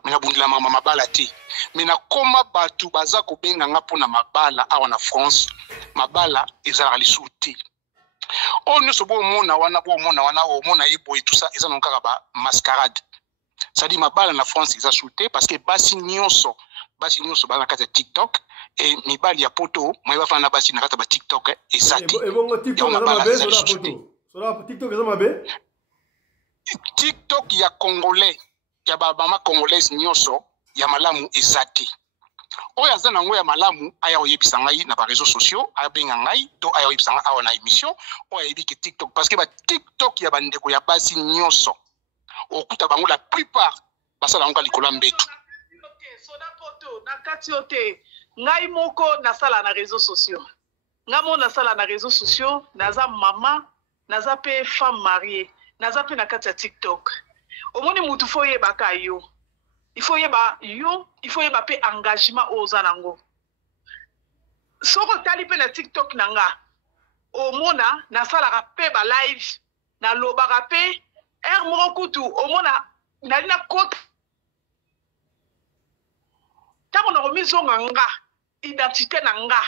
Mais na bundila mama mabala te. Mais na koma batu baza ko benga nga pona mabala awa na France. Mabala ezala lisuti. Oh nous sommes mona wana et tout ça ils ont encore mascarade. Ça dit ma balle en France ils ont shooté parce que basi nyonso ba na kata TikTok et mi balle ya poto moi va faire na basi na kata ba TikTok et ça dit. Et bon TikTok na mabe sur la photo. Sur la TikTok za mabe. TikTok ya congolais ya ba mama congolaise nyonso ya malamu ezati. Oya zana ngo ya malamu aya oyebisa ngai na ba réseaux sociaux aya benga ngai to aya oyebisa ngai awa na émission oya yebiki TikTok parce que ba TikTok ya bandeko ya basi nyonso okuta bango la plupart basala ngo likolo mbetu soda poto na kati ote ngai moko na sala na réseaux sociaux ngamo na sala na réseaux sociaux naza mama naza pe femme mariée naza pe na kati ya TikTok omoni mutu fo yebaka yo. Il faut y avoir pe engagement aux anango. Soko tali pe na TikTok nanga. O mona na sala rapé ba live na loba rapé moko kutu o mona na lina kote. Tango na komizo nga identité nanga.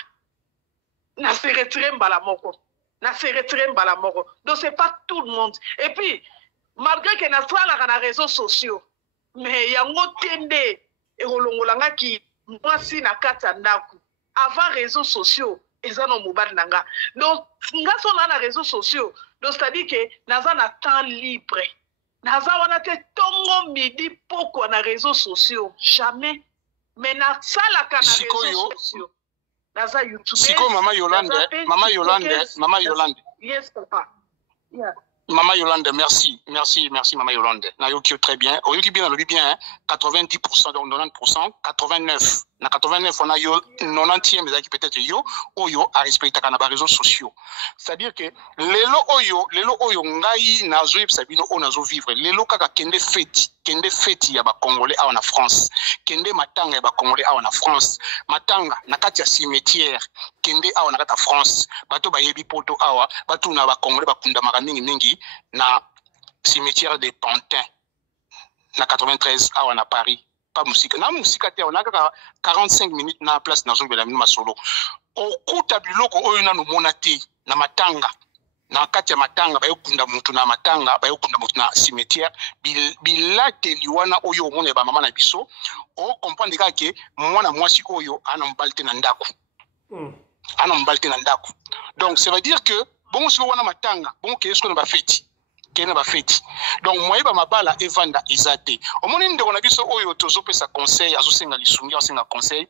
Na se retirer mbala moko. Donc c'est pas tout le monde. Et puis malgré que na sala na réseaux sociaux mais yango tende ekolongolanga ki mwasi na kata ndaku avant réseaux sociaux ezano mobali nanga donc nga so na réseaux sociaux donc c'est-à-dire que naza na temps libre naza wana te tongo midi poko na réseaux sociaux jamais mais na sala ka na réseaux sociaux naza YouTube siko mama Yolande yes papa yeah. Maman Yolande, merci, Maman Yolande. Nayoki très bien. Oyoki bien, on bien, hein? 90%, donc 90%, 89. Na 89, on a yo 90e, mais peut-être yo a respecté les réseaux sociaux. C'est-à-dire que lelo oyo ngai nazo sabino o nazo vivre. Lelo kaka kende feti ya ba Congolais en France. Kende matanga ya ba Congolais en France. Matanga na kati ya cimetière. Kende awa na kata France. Bato ba yebi poto awa, bato na ba Congolais bakunda mingi na cimetière des Pantins. Na 93 awa na Paris. Pas musique. Na musique on a 45 minutes na place na zone de la mine masolo. Okuta biloko oyo na no monate na matanga. Na kati ya matanga bayokunda mutu na matanga, bayokunda mutu na cimetière, bilate liwana oyo mona ba mama na biso, o comprendre ka ke mwana mwasi oyo ana mbalte na ndako. Ana mbalte na ndako. Donc ça veut dire que bon si wana matanga, bon ke esko na ba feti. Donc moi ba mabala evanda ezate omoni ndeko na biso oyo tozo pesa conseil azosenga lisungi azosenga conseil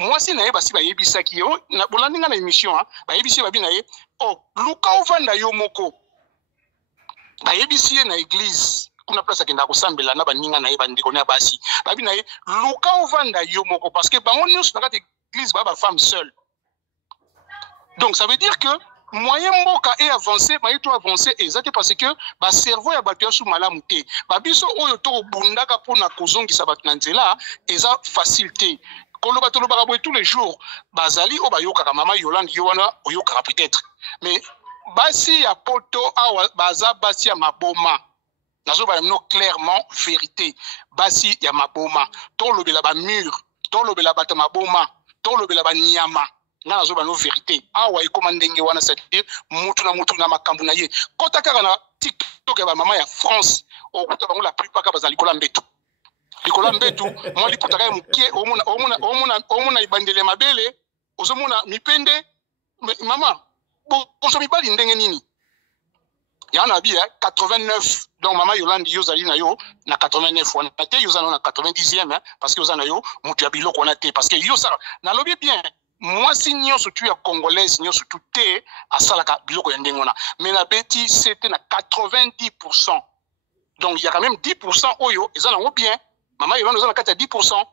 moi si naye basi ba yebisa ki yo na bolandinga na émission ba yebisi ba bina ye luka ovanda yo moko ba yebisi na église kuna place akenda ko sambela na baninga na ye bandeko na basi ba bina ye luka ovanda yo moko parce que bango nyos na kati église ba femme seule. Donc ça veut dire que moyen mboka et avancer maïto avancer exactement parce que ba cerveau ya bato sous malamu te ba biso oyo to bundaka pona kozongisa bato na nzela eza facilité koloba to lobaka boy tous les jours bazali o bayoka ka mama Yolande yo wana oyoka peut-être mais basi ya poto awa baza basi ya maboma nazo ba no clairement vérité basi ya maboma to lobela ba mur to lobela ba maboma to lobela ba nyama nga nazo ba no vérité awa ikoma ndenge wana c'est-à-dire mutu na makambu na ye kota kaka na TikTok ya ba mama ya France okuta bango la plupart ka bazali kola mbeto likola mbetu mo lipota ka mukie omuna ibandele mabele ozomona mipende mama bozo mibali ndenge nini yana bi 89 donc mama Yolande yozali na yo na 89 wana te yozana na 90e parce que yozana yo mutu ya biloko wana te parce que yo ça na lobi bien moi si nyonso tu ya congolaise nyonso tu te asalaka biloko ya ndenge wana mais na beti c'était na 90%. Donc il y a quand même 10% oyo ezana ngo bien mama Yolande ezana kati ya 10%.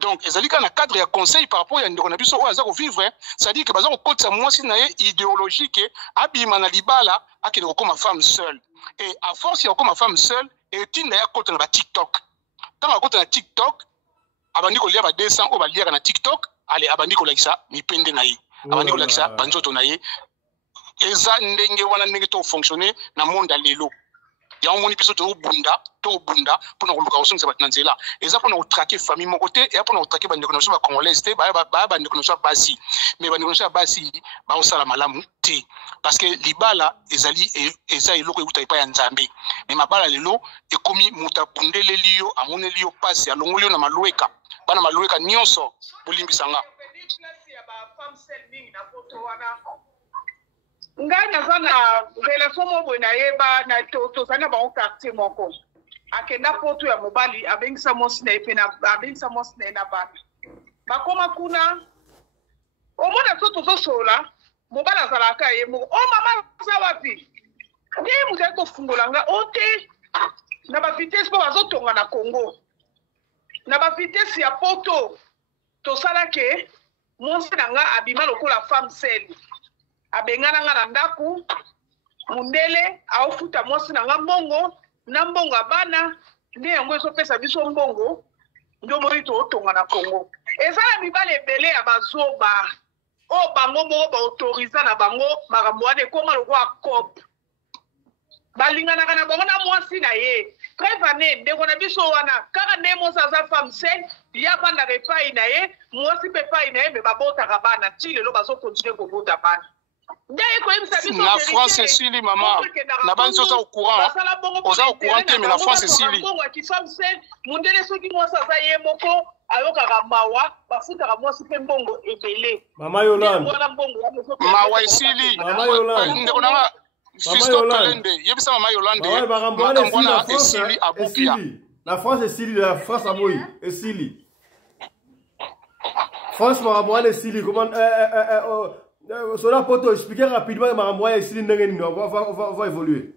Donc ezali kana cadre ya conseil par rapport ya ndeko na biso oyo aza ko vivre ça dit que baza ko kotsa mwasi na ye idéologique abima na libala akende ko koma femme seule et à force ya ko koma femme seule et tinda ya kota na ba TikTok tanga kota na TikTok abandi ko lia ba 200 o ba lia na TikTok ale abandi ko lakisa mipende na ye abandi ko lakisa banzoto na ye eza ndenge wana ndenge to fonctionner na monde lelo ya omoni biso to bunda pona koluka osongisa bato na nzela eza pona kotrake famille moko te e pona kotrake bandeko na biso ba congolais te ba bandeko na biso basi mais bandeko na biso basi ba osala malamu te parce que libala eza eloko euta epa ya nzambe mais mabala lelo ekomi muta bundele liyo amoneli yo pasi alongoli yo na malweka bana malweka nyonso bolimbisanga ngai naza na relation moko na yeba na tozali na bango quartier moko akenda poto ya mobali abengisa mosi na ye mpe abengisa mosi na ye na bana bakoma kuna omona so tozosola mobali azalaka ye moko o mama aza wapi nde moto ali kofungola nga o te na bavitese mpo bazotonga na Congo na bavitese ya poto tosalake mosi na nga abima lokola femme sele abengana nga na ndaku mundele aofuta mosi na nga mbongo na mbongo abana nde yango ezopesa biso mbongo ndio mori totonga na Congo ezala mibale ebele ya bazoba o bango moko baautoriza na bango makambo wana ekoma lokwa cop balinganaka na bango na mwasi na ye prevane ndeko na biso wana kaka nde mosi aza femme seule ya bandaka epai na ye mwasi mpe epai na ye me babotaka bana ti lelo bazokontinue kobota bana na France esili mama na banzi oza au courant te mais na France esili mundele soki mwasi aza ye moko ayokaka mawa bafutaka mwasi mpe mbongo ebele mama Yolande mawa esili ndeko nanga Fiston Talende yebisa mama Yolande makambo wana esili abupia na France esili la France aboyi esili France makambo wana esili comment cela peut expliquer rapidement ma ici on va évoluer.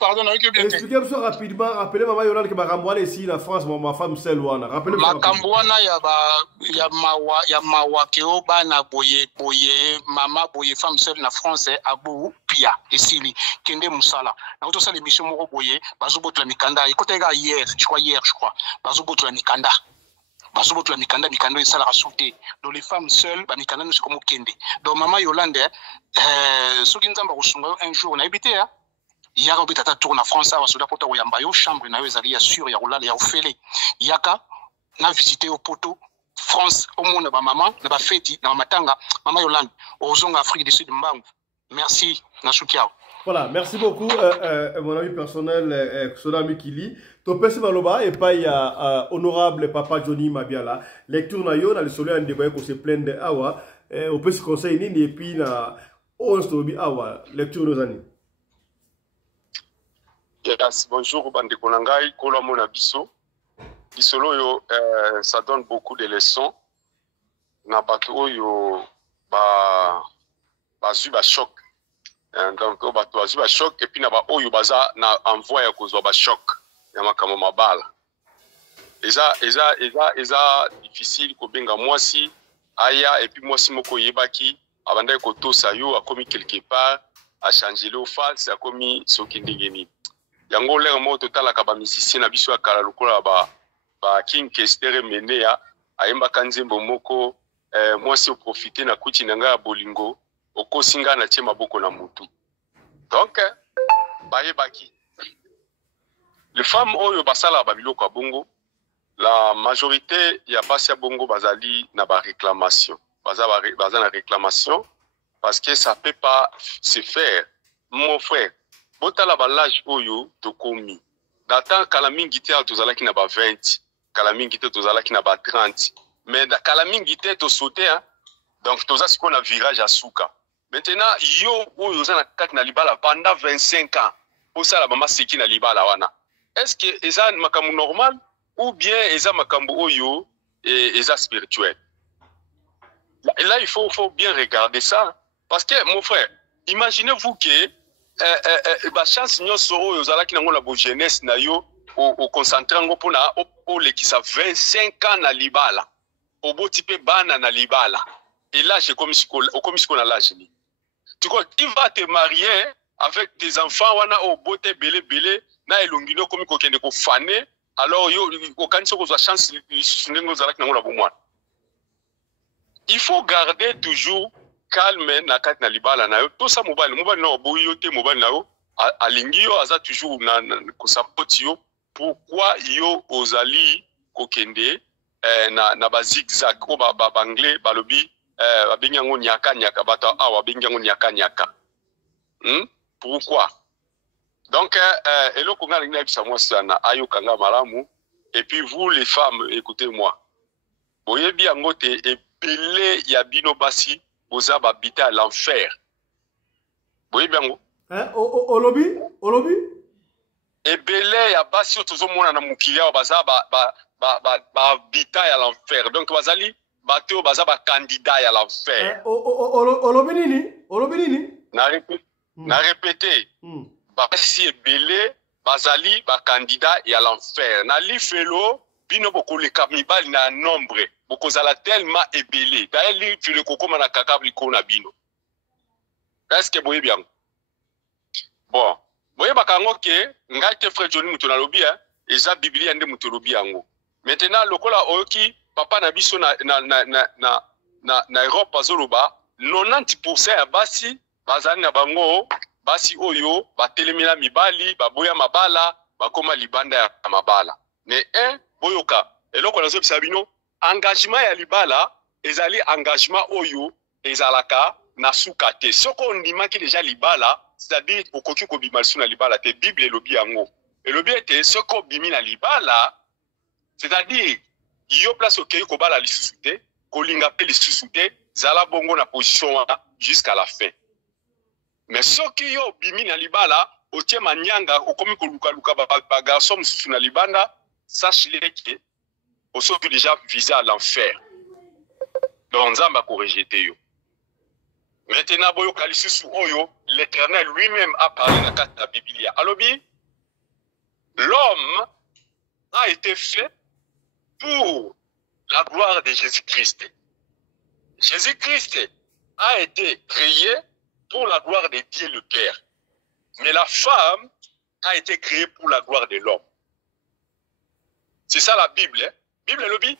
Pardon, expliquez-moi rapidement, rappelez maman Yolande que ma ici la France, ma femme seule wana. Rappelez-moi. Ma kambwana ya mawa keo bana boye mama boye femme seule na France abu pia esili kende musala. Na to sala émission moko boye bazoboto la mikanda. Ikoteka hier, je crois. Bazoboto la mikanda. Bazoboto la mikanda esala rasouté donc les femmes seules ba mikanda no sikomo kende donc mama Yolande soki nzamba kosunga un jour na ebité ya yaka obita ta tour na France a basoda pota koyamba yo chambre na yo ezali ya sûr ya kolala ya ofele yaka na visiter au poto France au monde ba mama na ba feti na matanga mama Yolande ozonga Afrique du Sud mbangu merci na sukiao. Voilà, merci beaucoup, mon ami personnel, Soda Mikili. Topesi Maloba et pas honorable Papa Johnny Mabiala. Lecture na yo, na le soleil en débat qu'on se plaint de awa. On peut se conseiller ni et puis na Ostobi awa. Lecture nos années. Yes, bonjour, Bande Konangai, Kolomona Bisso. Bissolo yo, ça donne beaucoup de leçons. Na bato yo, ba choc. Donc bato ba choc et puis na ba oyo baza na envoi ya kozwa ba choc ya makamo mabala eza difficile ko benga mwasi aya et puis mwasi moko yebaki abanda ko tosa yo akomi quelque part a changer le face akomi soki ndengeni yango lere mo total ka ba musicien na biso akala lokola ba King Kester Menea ayemba kanzembo moko mwasi o profiter na kuti nanga ya bolingo okosinga na tie maboko na mutu donc bayebaki. Les femmes oyo basala babiloko ya bongo, la majorité ya basi ya bongo bazali na ba réclamation. Baza na réclamation parce que ça peut pas se faire. Mon frère, botala ba l'âge oyo tokomi. Datan kala mingi te tozalaki na ba 20, kala mingi te tozalaki na ba 30. Mais da kala mingi te to sauter hein. Donc toza siko na virage à suka. Maintenant yo oyo za na kati na libala pendant 25 ans. Pour ça la maman seki na libala wana. Est-ce que eza makambo normal ou bien eza makambo oyo et eza spirituel? Et là il faut bien regarder ça parce que mon frère, imaginez-vous que ba chance nyonso oyo zalaki nango la bo jeunesse na yo au concentrer ngo pona o lekisa 25 ans na libala. Au beau type bana na libala. Et là j'ai comme ce qu'on a l'âge. Tu vas te marier avec tes enfants wana au beau te belé na elongino comme ko kende ko fané alors yo ko kanso ko za chance sunengo zalaki nango la bo mwana. Il faut garder toujours calme na kati na libala na yo. Tout ça mobile na oboyo te mobile na yo alingi yo aza toujours na ko support yo. Pourquoi yo ozali ko kende na ba zigzag ko ba anglais balobi babengi ngo nyaka bata awa babengi ngo nyaka. Pourquoi? Donc eloko nga linga bisa moi sana ayo kanga malamu et puis vous les femmes écoutez-moi. Boye bi yango te epele ya bino basi boza babita à l'enfer. Boye bi yango? Olobi? Ebele ya basi tozo mona na mukili ya baza babita à l'enfer. Donc bazali bato baza ba candidat à l'enfer. Olobi nini? Na répéter. Basi ebele bazali ba candidat à l'enfer. Na li felo bino boko le kamibali na nombre. Boko zala tellement ebele. D'ailleurs li felo kokoma na kakabli ko na bino. Est-ce que boye bien? Bon, boye bakango ke ngai te frère Johnny mutu na lobi hein, eza Biblia nde mutu lobi yango. Maintenant lokola oyoki papa na biso na Europe bazoloba 90% ya basi bazali na bango basi oyo batelemela mibali baboya mabala bakoma libanda ya mabala. Ne boyoka eloko nazo bisa bino engagement ya libala ezali engagement oyo ezalaka na sukate. Soko ndimaki déjà libala, c'est-à-dire okoki ko bimalsu na libala te Bible elobi yango. Elobi ete soko bimi na libala, c'est-à-dire yo place okei ko bala lisusu te, ko linga pe lisusu te, zala bongo na position jusqu'à la fin. Mais soki yo bimi na libala, otie manyanga okomi ko luka ba garçon mususu na libanda, sache-le que osoki déjà visé à l'enfer. Donc nzamba ko rejeter yo. Maintenant, l'Éternel lui-même a parlé dans la Bible. Alobi, l'homme a été fait pour la gloire de Jésus-Christ. Jésus-Christ a été créé pour la gloire de Dieu le Père. Mais la femme a été créée pour la gloire de l'homme. C'est ça la Bible. Hein? Bible alobi,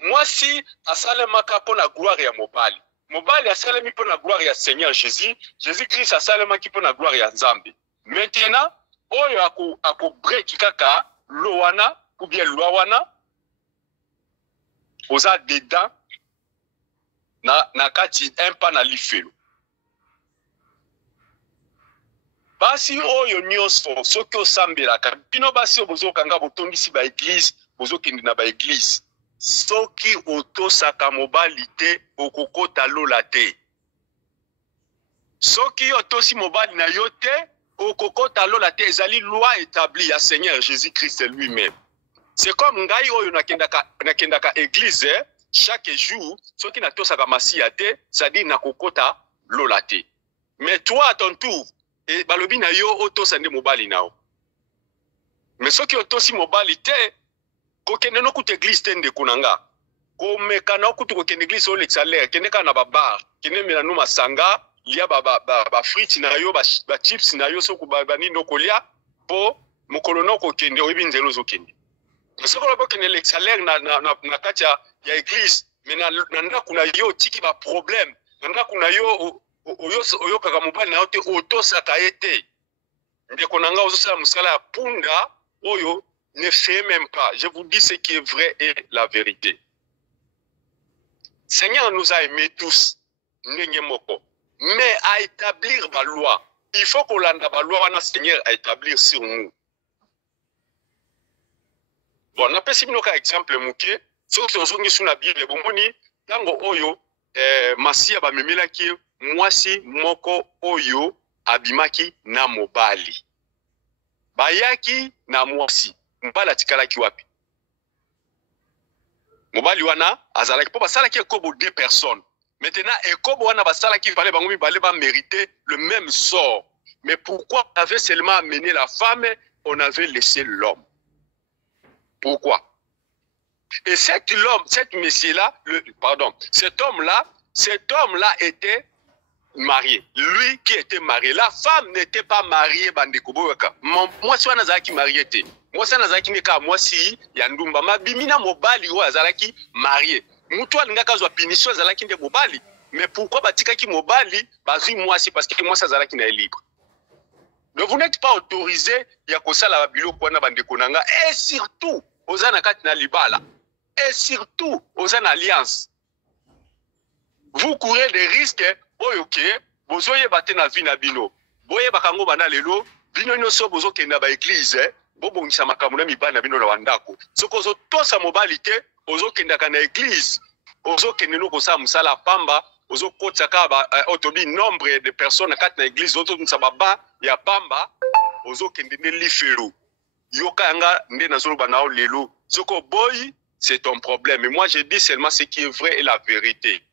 moi si à Salemaka pour la gloire et à Mobali. Mobali a salemi pour la gloire ya Seigneur Jésus, Jésus-Christ a salema qui pour la gloire ya Nzambe. Maintenant, oyo ako break kaka lowana ou bien lowana oza dedans na kati impa na lifelo. Basi oyo nyonso soki osambelaka bino basi obozo kanga botondisi ba église bozo kende na ba église. Soki otosaka mobali te okokota lola te. Soki otosi mobali na yo te okokota lola te ezali loi établie à Seigneur Jésus-Christ lui-même. C'est comme ngai oyo nakendaka église chaque jour soki natosaka masiya te c'est-à-dire nakokota lola te. Mais toi à ton tour et balobi na yo otosa nde mobali nao. Mais soki otosi mobali te kokende no kuta église tende kunanga ko meka na kutu ko kende église o l'exalaire kende kana ba bar kende mela no masanga lia ba frites na yo ba chips na yo so ku ba ni no kolia po mokolo no ko kende oyebi nzelo zo kende soko lo kende l'exalaire na kati ya église mena nanda kuna yo tiki ba problème nanda kuna yo oyo kaka mobali na yo te otosa ka ete ndeko na nga ozosala mosala ya punda oyo ne fait même pas. Je vous dis ce qui est vrai et la vérité. Seigneur nous a aimés tous, mais à établir ma loi, il faut qu'on lande la loi, on a Seigneur à établir sur nous. Bon, on a pas si bien un exemple, mouké, sauf que on sur la Bible, bon, tango oyo, masia ba memelaki, mwasi moko oyo abimaki na mobali. Bayaki na mwasi, mbala tikalaki wapi. Mobali wana azalaki po basalaki ekobo 2 personnes. Maintenant ekobo wana basalaki fallait bango mibale ba mériter le même sort. Mais pourquoi on avait seulement amené la femme, on avait laissé l'homme? Pourquoi? Et cet monsieur-là, cet homme-là était marié. Lui qui était marié. La femme n'était pas mariée, bandeko boyoka. Moi, si on a qui marié, moi, si on a qui n'est qu'à moi, si yandumba, ma bimina mobali ou azalaki marié. Moutou alinga kazo punition azalaki de mobali. Mais pourquoi batika ki mobali, bazui moi si parce que moi ça azalaki na libre. Donc vous n'êtes pas autorisé, ya kosala babilo kwa na bandeko nanga et surtout aux anakat na libala. Et surtout aux alliances. Vous courez des risques. Ok, bozoye bate na vie na bino. Boye bakango bana lelo, bino nyoso bozo kenda ba église, bobongisa makambo na mibana bino na wandako. Soko zo tosa mobilité, ozo kenda kana église, ozo kenda ko sa musala pamba, ozo kotsa ka ba otobi nombre de personnes kat na église ozo nsababa ya pamba, ozo kenda ne lifelo. Yoka nga nde nazolo bana lelo. Soko boy, c'est ton problème. Et moi je dis seulement ce qui est vrai et la vérité.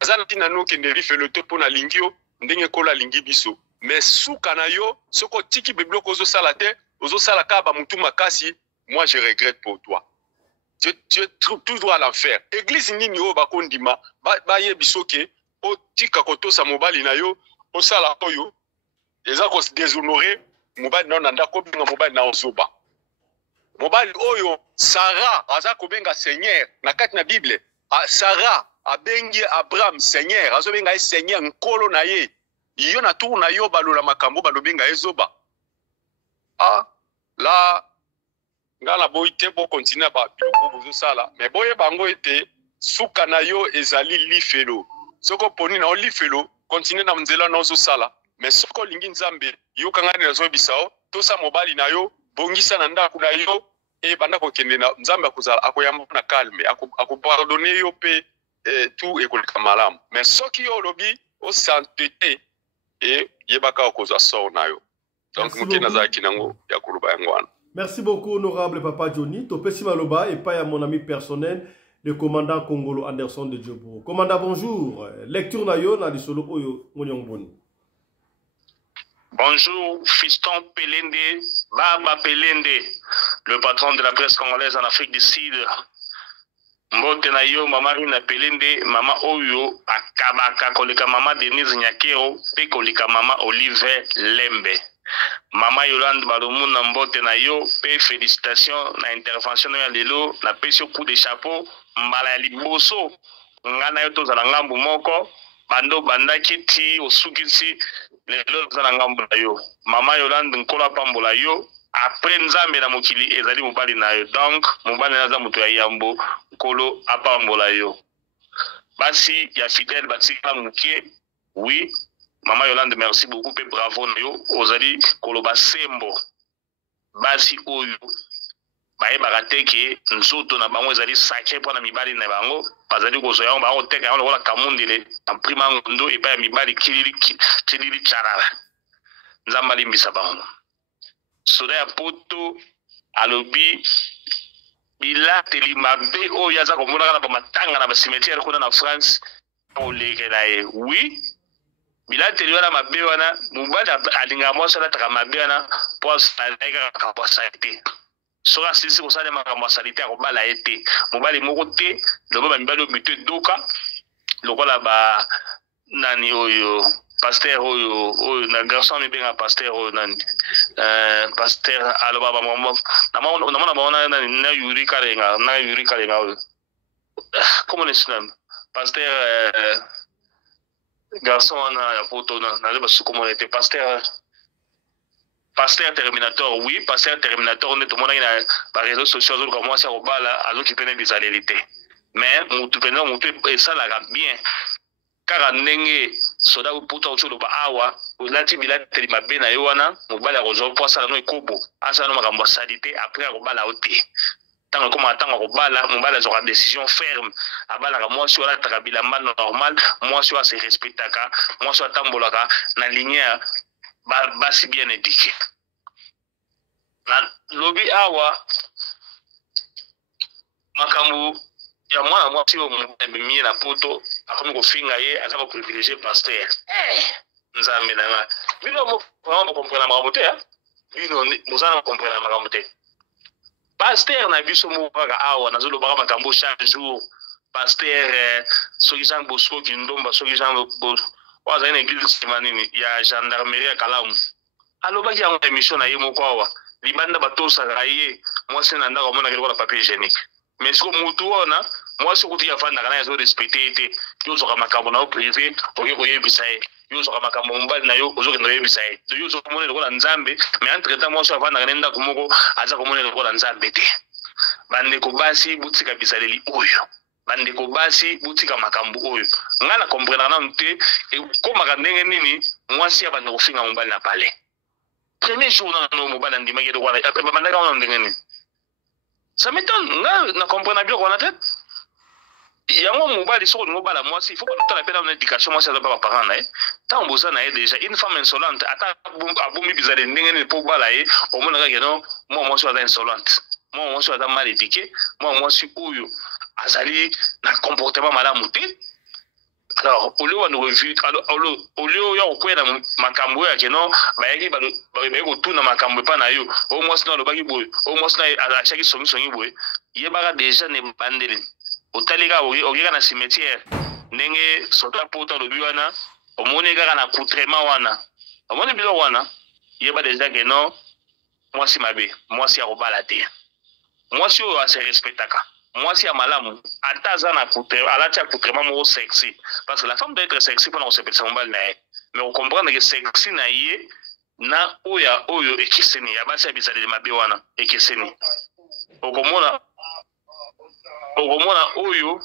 Azanati nano kenderi felo te pona lingio ndenge kola lingi biso mais suka na yo soko tiki biblo kozo sala te ozo sala ka ba mutu makasi. Moi je regrette pour toi. Tu es toujours à l'enfer. Église nini yo bakondima ba ye bisoke o tika kotosa mobali na yo o sala oyo eza ko déshonorer mobali na nda ko binga mobali na ozoba mobali oyo Sarah aza ko benga Seigneur na kati na Bible. Sarah abengi Abraham Seigneur, azobenga Seigneur nkolo na ye. Iyo na tour na yo balola makambo balobenga ezoba. Ah, là ngala boite bo continuer ba biloko bozo sala, mais boye bango ete suka na yo ezali lifelo. Soko poni na lifelo, continuer na nzela na ozo sala, mais soko lingi nzambe, yo kangani na zo bisao, tosa mobali na yo, bongisa na ndako na yo, e banda ko kende na nzambe akozala akoyamba na calme, akopardonner yo pe tout est comme malam. Mais ce qui est lobby au sainteté et yebaka okoza so nayo. Donc mukina kinango ya kuluba yangwana. Merci beaucoup honorable Papa Johnny. Topesi maloba et pas à mon ami personnel le commandant Congolo Anderson de Djobro. Commandant bonjour. Lecture nayo na disolo oyo ngonyongboni. Bonjour, fiston Pelende, Baba Pelende, le patron de la presse congolaise en Afrique du Sud. Mbote na yo mama Rina Pelende, mama Oyo, akabaka kolika mama Denise Nyakero, pe kolika mama Olive Lembe. Mama Yolande Baloumou na mbote na yo, pe félicitations na intervention ya lelo, na pesio coup de chapeau, mbala ya liboso, ngana yo tozala ngambu moko, bando bandaki ti osukisi, lelo tozala ngambu na yo. Mama Yolande nkola pambola yo, après nzambe na mokili ezali mobali na yo. Donc mobali naza mutu ya yambo kolo apambola yo. Basi ya fidèle batika mukie. Oui, Mama Yolande merci beaucoup et bravo na yo. Ozali kolo basembo. Basi oyo baye bagateke nzoto na bango ezali sacré pour na mibali na bango. Bazali kozoya bango teka yango lokola kamundele na prima ngondo epa ya mibali kilili charala. Nzamba limbisa bango. Soda ya poto alobi bilateli mabe o yaza komona kana ba matanga na ba cimetière kuna na France olekela ye. Oui, bilateli wana mabe wana mubali alinga mosa la taka mabe wana po salika ka po salite. Soka sisi ko sala makambo salite ko bala ete mubali moko te lobo ba mibali obite doka lokola ba nani oyo pasteur oyo na garçon mi benga pasteur oyo nani pasteur aloba ba mama na mona na yuri karenga oyo comment est-ce que pasteur garçon na ya poto na le basu comment était pasteur Pasteur Terminator, oui, Pasteur Terminator, on est tout le monde dans les réseaux sociaux, on commence à rebala, alors qu'il peut être bizarreté. Mais, mon tout et ça la bien. Car nenge, soda ou puta au cholo ba awa, ou lati bilate li mabe na yowana, mobala rozo po sala no ekobo, asa no makambo salite après robala ote. Tant comme attend robala, mobala zora décision ferme, abala ka moi sur la trabila normal, moi sur se respectaka, moi sur tambolaka na ligne basi bien indiqué. Na lobi awa makambo ya moi si mi na poto akomi kofinga ye azaba privilégier pasteur nzambe na bino mo vraiment comprendre makambo te bino mozana comprendre makambo te pasteur na biso mo kaka awa nazolo baka makambo chaque jour pasteur soki Jean Bosco Kindomba soki Jean Bosco waza ina église simanini ya gendarmerie ya Kalamu alobaki ya émission na ye moko awa libanda batosaka ye mwasi na ndako mona keloko na papier hygiénique mais ce que mutu ona moi ce que tu as fait na yo respecter te yo soka makambo na privé oke ko yebisa ye yo soka makambo mbali na yo ozoke ndo yebisa ye de yo soka mona lokola nzambe mais entre temps moi so avanda kana ndako moko aza ko mona lokola nzambe te bande ko basi butika bisaleli oyo bande ko basi butika makambo oyo ngana comprendre na mte e komaka ndenge nini mwasi abande kofinga mbali na pale premier jour na mobala ndimaki de wana après bandaka wana ndenge nini ça m'étonne na comprendre bien qu'on a tête yango mobali soko ngobala mwasi il faut que tu appelles une éducation moi ça doit pas parents na tant bosa na déjà une femme insolente ata abumi bizarre ndenge ni pour bala au moins nga non moi je suis insolente moi je suis mal éduqué moi je suis oyo azali na comportement malamu te. Alors au lieu de nous revu au lieu ya okwela makambo ya keno bayaki ba ko tuna makambo pa na yo au moins na lo baki boy au moins na a chaque songi boy yebaka déjà ne bandele otalika okeka na cimetière ndenge sota poto lobi wana omoni kaka na coutrement wana omoni bilo wana yeba déjà que non mwasi mabe mwasi ya kobala te mwasi oyo ase respectaka mwasi ya malamu ataza na coutrement alati ya coutrement mo sexy parce que la femme doit être sexy pour se penser mbali na ye mais on comprend que sexy na ye na oyo ekiseni ya basi ya bizali mabe wana ekiseni okomona oyo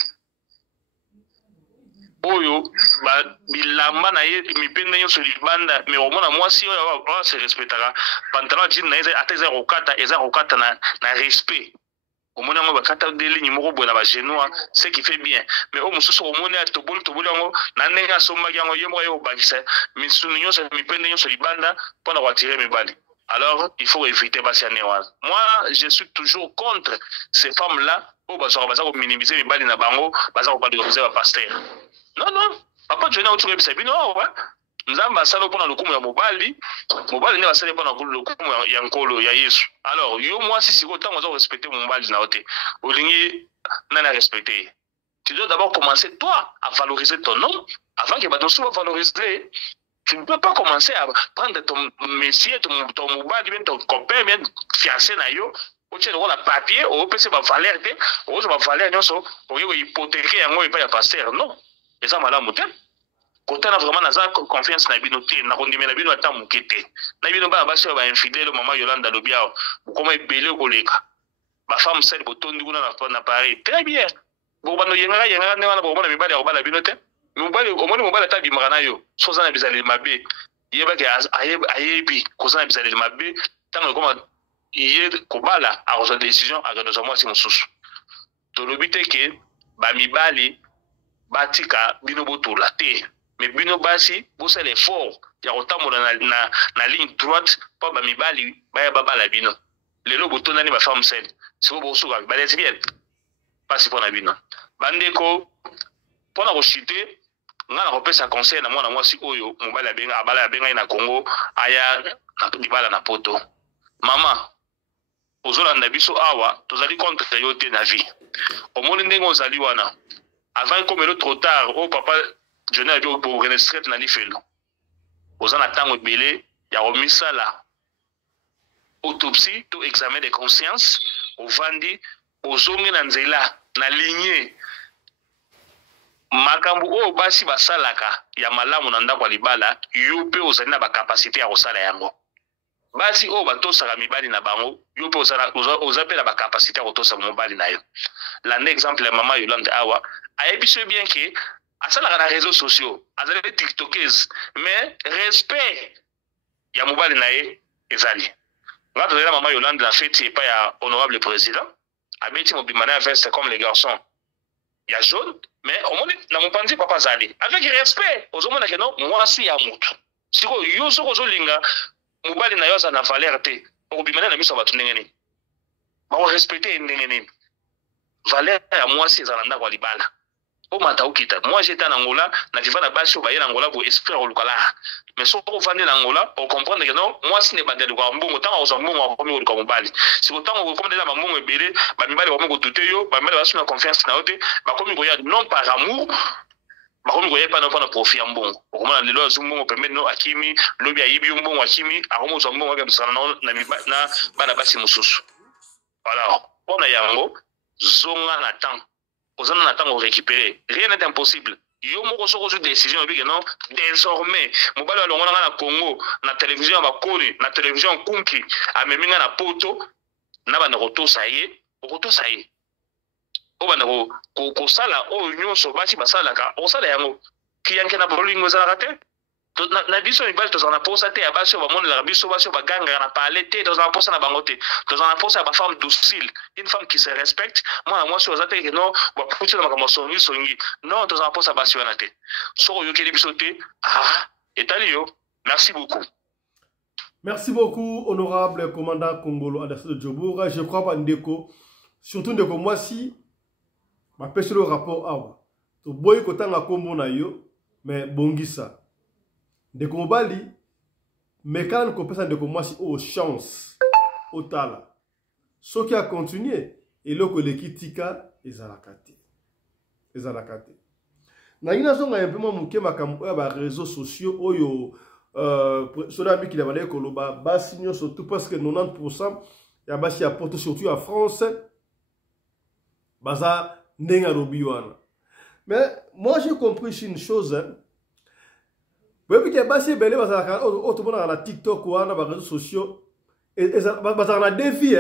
ba bilamba na ye mipende nyonso libanda mais omona mwasi oyo wa se respectaka pantalon jean na ye ateza kokata na respect omona ngo bakata de ligne moko bola ba genois ce qui fait bien mais o mususu omona toboli ngo na ndenge asomba yango yemo yo bakisa misunu nyonso mipende nyonso libanda pona kwa tirer mibali. Alors il faut éviter basianewa. Moi je suis toujours contre ces femmes là au baza ko minimiser mibali na bango baza ko valoriser ba pasteur. Non papa je na otuke bisa bino wa nzamba sala pona lokumu ya mobali ne basale pona lokumu ya nkolo ya Yesu. Alors yo moi si siko tango za respecter mobali na ote olingi nana respecter. Tu dois d'abord commencer toi à valoriser ton homme avant que bato soit valoriser. Tu ne peux pas commencer à prendre ton messier, ton mobile, bien ton copain, bien fiancé na yo. Tu as le papier, ou peut se valeur, ou se valeur, non, so, pour hypothéquer un mot et pas y passer, non. Et ça, madame, quand on a vraiment confiance dans la binoté, na kondime la bino ata mukete. Na bino ba basi ba infidèle maman Yolanda Lobiao, ou comment belé koleka. Ba femme celle botondi kuna na Paris. Très bien. Bo bano yenga ne wana bo bana mibali ya bala binote. Mobali omoni mobali tabi magana yo soza na bizali mabe yeba ke ayebi kozana bizali mabe tango koma iye kobala a reçoit décision a reçoit moi si mususu to lobite ke ba mibali batika bino botula te mais bino basi bosa l'effort ya kotambola na ligne droite pa ba mibali ba bala bino lelo botona ni ba femme celle siko bosuka ba lesbienne pas si pona bino bandeko pona ko chiter ngana kopesa conseil na mwana mwasi oyo mobali abala benga na Congo aya na dibala na poto mama ozolanda biso awa tozali contre yo te na vie omoni ndenge ozali wana avant comme le trop tard au papa je n'ai pas pour renaître na lifelo ozana tango belé ya komisala autopsie to examen de conscience ovandi ozongi na nzela na lignée makambu o basi basalaka ya malamu na ndako libala yo pe ozali na ba capacité ya kosala yango basi o batosaka mibali na bango yo mpe oza mpe na bacapacité ya kotosaka mobali na yo. Landa exemple ya mama Yolande awa ayebi so bien ke asalaka na réseaux sociaux azali tiktokeuse mais respect ya mobali na ye ezali. Nga tozali mama Yolande na feti epai ya honorable président abeti mobima na ya veste comme les garçons ya jaune mais omoni na mopanzi papa azali avec respect ozomona ke non mwasi ya motu sikoyo yo soko ozolinga mobali na yo aza na valeur te okobima na miso ya bato ndenge nini bakorespecte ndenge nini valeur ya mwasi ezala ndako ya libala omata okita. Moi j'étais en Angola na viva na basi obaye na Angola pour esprit olukala mais soko ofandi na Angola o comprendre que non mwasi ne bandeli kwa mbongo tanga oza mbongo akomi oluka mobali siko tanga okomi na mbongo ebele ba mibali bakomi kotute yo ba mibali basuna confiance na yo te bakomi koya non par amour bakomi koya pa na profit ya mbongo okomona lelo azumbongo pembeni no akimi lobi ayibi mbongo akimi akomi oza mbongo ya msana na bana basi mususu. Voilà on a yango zonga na temps aux en attendant récupérer. Rien n'est impossible. Yo moko soko zo décision bi que non désormais mobali alongona na Congo na télévision ba koni na télévision kunki ameminga na poto na bana kotosa ye okotosa ye o bana ko sala o nyonso basi basala ka o sala yango kiyanke na bolingo za rate na biso mibali tozana posa te ya basi ba monde la biso basi ba ganga na parler te tozana posa na bango te tozana posa ba femme docile une femme qui se respecte moi sur zate que non ba puti na makambo songi non tozana posa basi wana te soko yo keli biso te etali yo. Merci beaucoup. Merci beaucoup honorable commandant Kongolo Anderson de Djobora. Je crois pas ndeko surtout ndeko moi si ma pêche le rapport awa to boy kotanga kombo na yo mais bongisa ndeko mobali mais quand on compare ndeko mwasi au chance au tala ce qui a continué et le que l'équitika ezalakate na ina zonga un peu muke makambo ya ba réseaux sociaux oyo cela mi qui la bale koloba basinyo surtout parce que 90% ya basi ya porte surtout en France baza ndenga robiwana. Mais moi j'ai compris une chose oui, que basi belé bazaka autrement dans la TikTok ou dans les réseaux sociaux et bazaka défi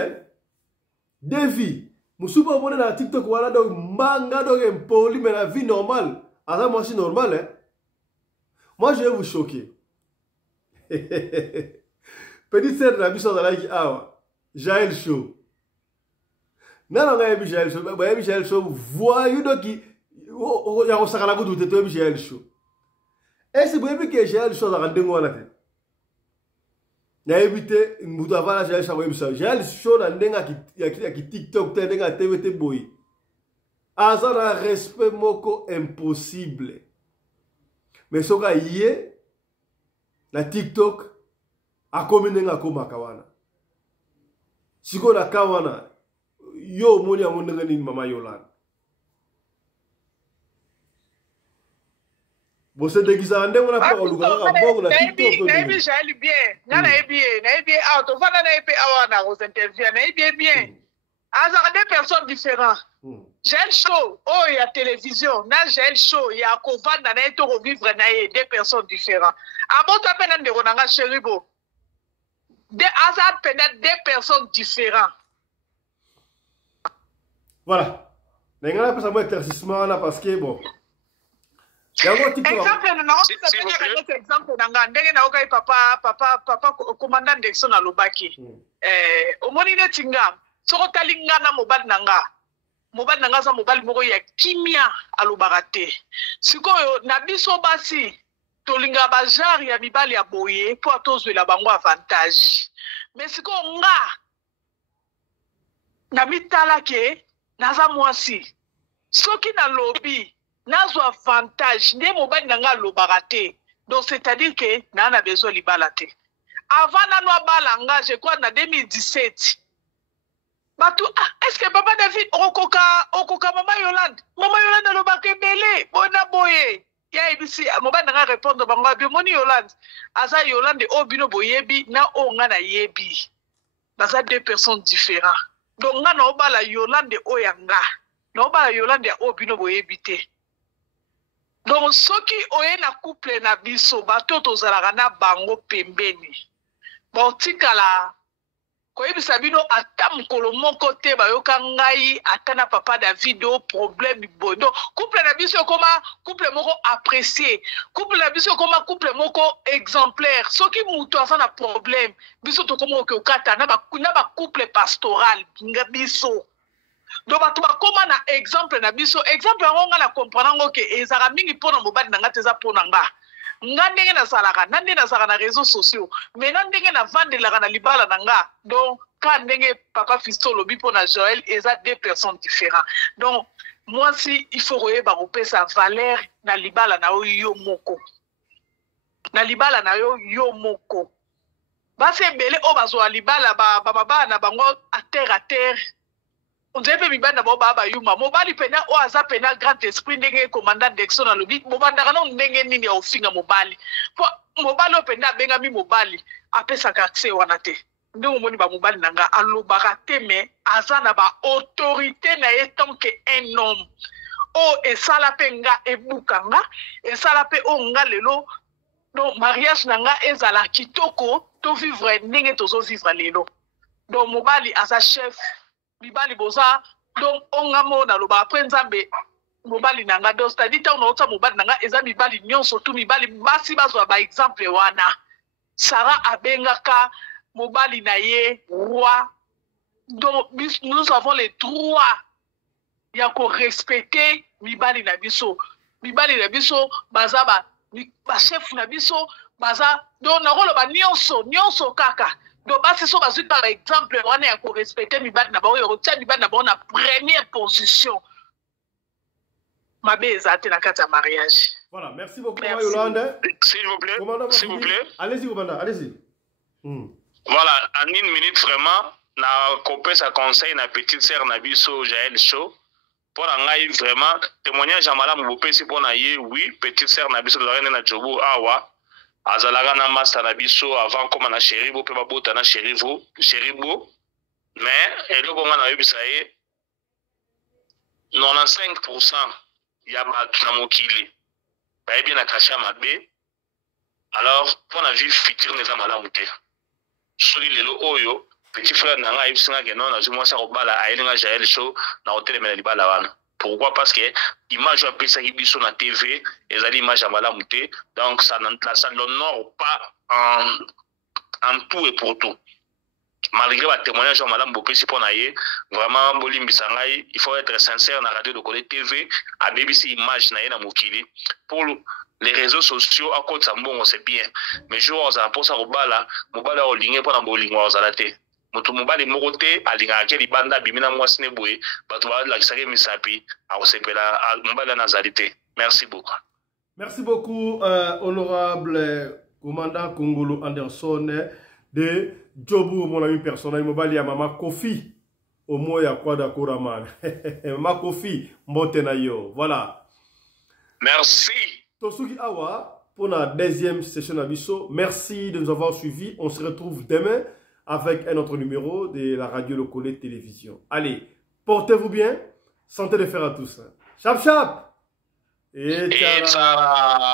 défi musuba bonne na TikTok ou dans manga donc impoli mais la vie normale à moi c'est normal hein. Moi je vais vous choquer. Petit sœur de la mission de la qui Jaël Show. Non Jaël Show, Jaël Show voyou donc qui ya osaka ko douter to Jaël Show. Est-ce que vous avez que Jaël Show dans ndenge wana te? Na éviter mutu avala Jaël Show. Jaël Show na ndenga ki TikTok te ndenga TVT boy. Azana respect moko impossible. Mais soka yé na TikTok akomi ndenga koma kawana. Siko na kawana yo moni ya ndenga ni mama Yolande. Vous êtes déguisé en demain, on a pas au Lugano, on a TikTok. Naïbi, j'allais bien. Naïbi, out. On va naïbi, awana, aux interviews. Naïbi, bien. Azar deux personnes différentes. J'ai show, oh, il y a télévision. Na j'ai show, il y a Kovan, na naïto revivre naïe, deux personnes différentes. À bon temps, peine de Ronanga Cheribo. Des hasards peine deux personnes différentes. Voilà. Mais on a pas ça moi éclaircissement là parce que bon. Exemple nanga ndenge na okai papa commandant d'Exxon à Lobaki. Omoni netinga soko talinga na mobali nanga za mobali moko ya kimia à Lobarate. Sikoyo na biso basi tolinga bazar ya mibali ya boye po atozwela bango avantage. Mais sikoyo nga na mitala ke naza mwasi. Soki na lobby nazo avantage ne mobali nanga lobarate. Donc c'est-à-dire que nana besoin libalate. Avant nano balanga je crois na 2017. Batu est-ce que papa David okoka mama Yolande lobake belé bona boye. Ya ibisi mobali nanga répondre bango bi moni Yolande. Asa Yolande obino boyebi na onga na yebi. Baza deux personnes différentes. Donc nga na obala Yolande oyanga. Na obala Yolande obino boyebi te. Donc, ceux qui ont un couple na biso, bato tozalaka na bango pembeni. botikala koyebisa bino ata mokolo moko te bayoka ngai ata na papa Davido problème bodo couple na biso koma couple moko apprécié couple na biso koma couple moko exemplaire soki mutu aza na problème biso tokoma okokata na ba couple pastoral nga biso do bato bakoma na exemple na biso exemple yango nga na comprendre ngo ke ezaka mingi mpona mobali na nga te eza mpona nga nga ndenge nazalaka na ndenge nazalaka na réseaux sociaux mais na ndenge navandelaka na libala na nga donc ka ndenge papa Fiston lobi mpona Joël eza deux personnes différentes donc moi si il faut koyeba kopesa valeur na libala na yo moko na libala na yo moko basi ebele oyo bazwa libala bababa na bango à terre on dirait que mibanda bo baba yuma mobali pena o aza pena grand esprit ndenge commandant d'Exxon na lobi mobanda na ndenge nini ya ofinga mobali po mobali o pena benga mi mobali apesa accès wana te ndenge moni ba mobali nanga alobaka te mais aza na ba autorité na ye tant que un homme o esala penga ebukanga esala pe o nga lelo donc mariage nanga ezala kitoko to vivre ndenge tozo vivre lelo donc mobali aza chef mibali boza donc onga mona loba après nzambe mobali nanga donc c'est-à-dire tant on mobali nanga eza mibali nyonso tout mibali basi bazwa ba exemple wana Sarah abengaka mobali na ye roi donc nous avons les droits ya ko respecter mibali na biso baza ba chef na biso baza donc na rolo ba nyonso kaka donc basi so bazwi par exemple wana ya ko respecter mibali na bango yotia mibali na bango na première position mabe ezate na kati ya mariage. Voilà, merci beaucoup Yolande. S'il vous plaît. Allez-y commandant, allez-y. Voilà, en une minute vraiment na copé sa conseil na petite sœur na biso Jaël Show pour ngai vraiment témoignage à madame bopesi pour na ye oui petite sœur na biso de la na Jobu awa azalaka na master na biso avant comme na Chéribo pe babota na Chéribo mais eloko nga na yebisa ye 95% ya bato na mokili bayebi na kasha mabe alors pour na vie future neza malamu te soki lelo oyo petit frère na nga yebisinga ke non nazwi mwasi akobala ayelinga Jaël Show na hotelemela libala wana. Pourquoi? Parce que l'image a pris biso na TV et ça l'image à malamu te donc ça n'honore pas en tout et pour tout. Malgré le témoignage de Madame Bopesi Ponaye, vraiment, il faut être sincère dans la radio de Kole TV, à BBC Image na Mokili. Pour les réseaux sociaux, à côté de bon, c'est bien. Mais je vois ça pour ça, mobala au ligne pour la bowling aux alaté. Moto mobali morote alinga akeli banda bimina mwasine boye bato ba la kisake misapi a osepela mobali nazalité. Merci beaucoup. Merci beaucoup honorable commandant Kongolo Anderson de Jobu, mon ami personnel, mobali ya mama Kofi au moya kwa d'accord man. Mama Kofi mbotenayo. Voilà. Merci. Tosugi Awa pour la deuxième session d'Abisso. Merci de nous avoir suivis. On se retrouve demain avec un autre numéro de la radio Lokole Télévision. Allez, portez-vous bien. Santé de fer à tous. Chap chap. Et tchara.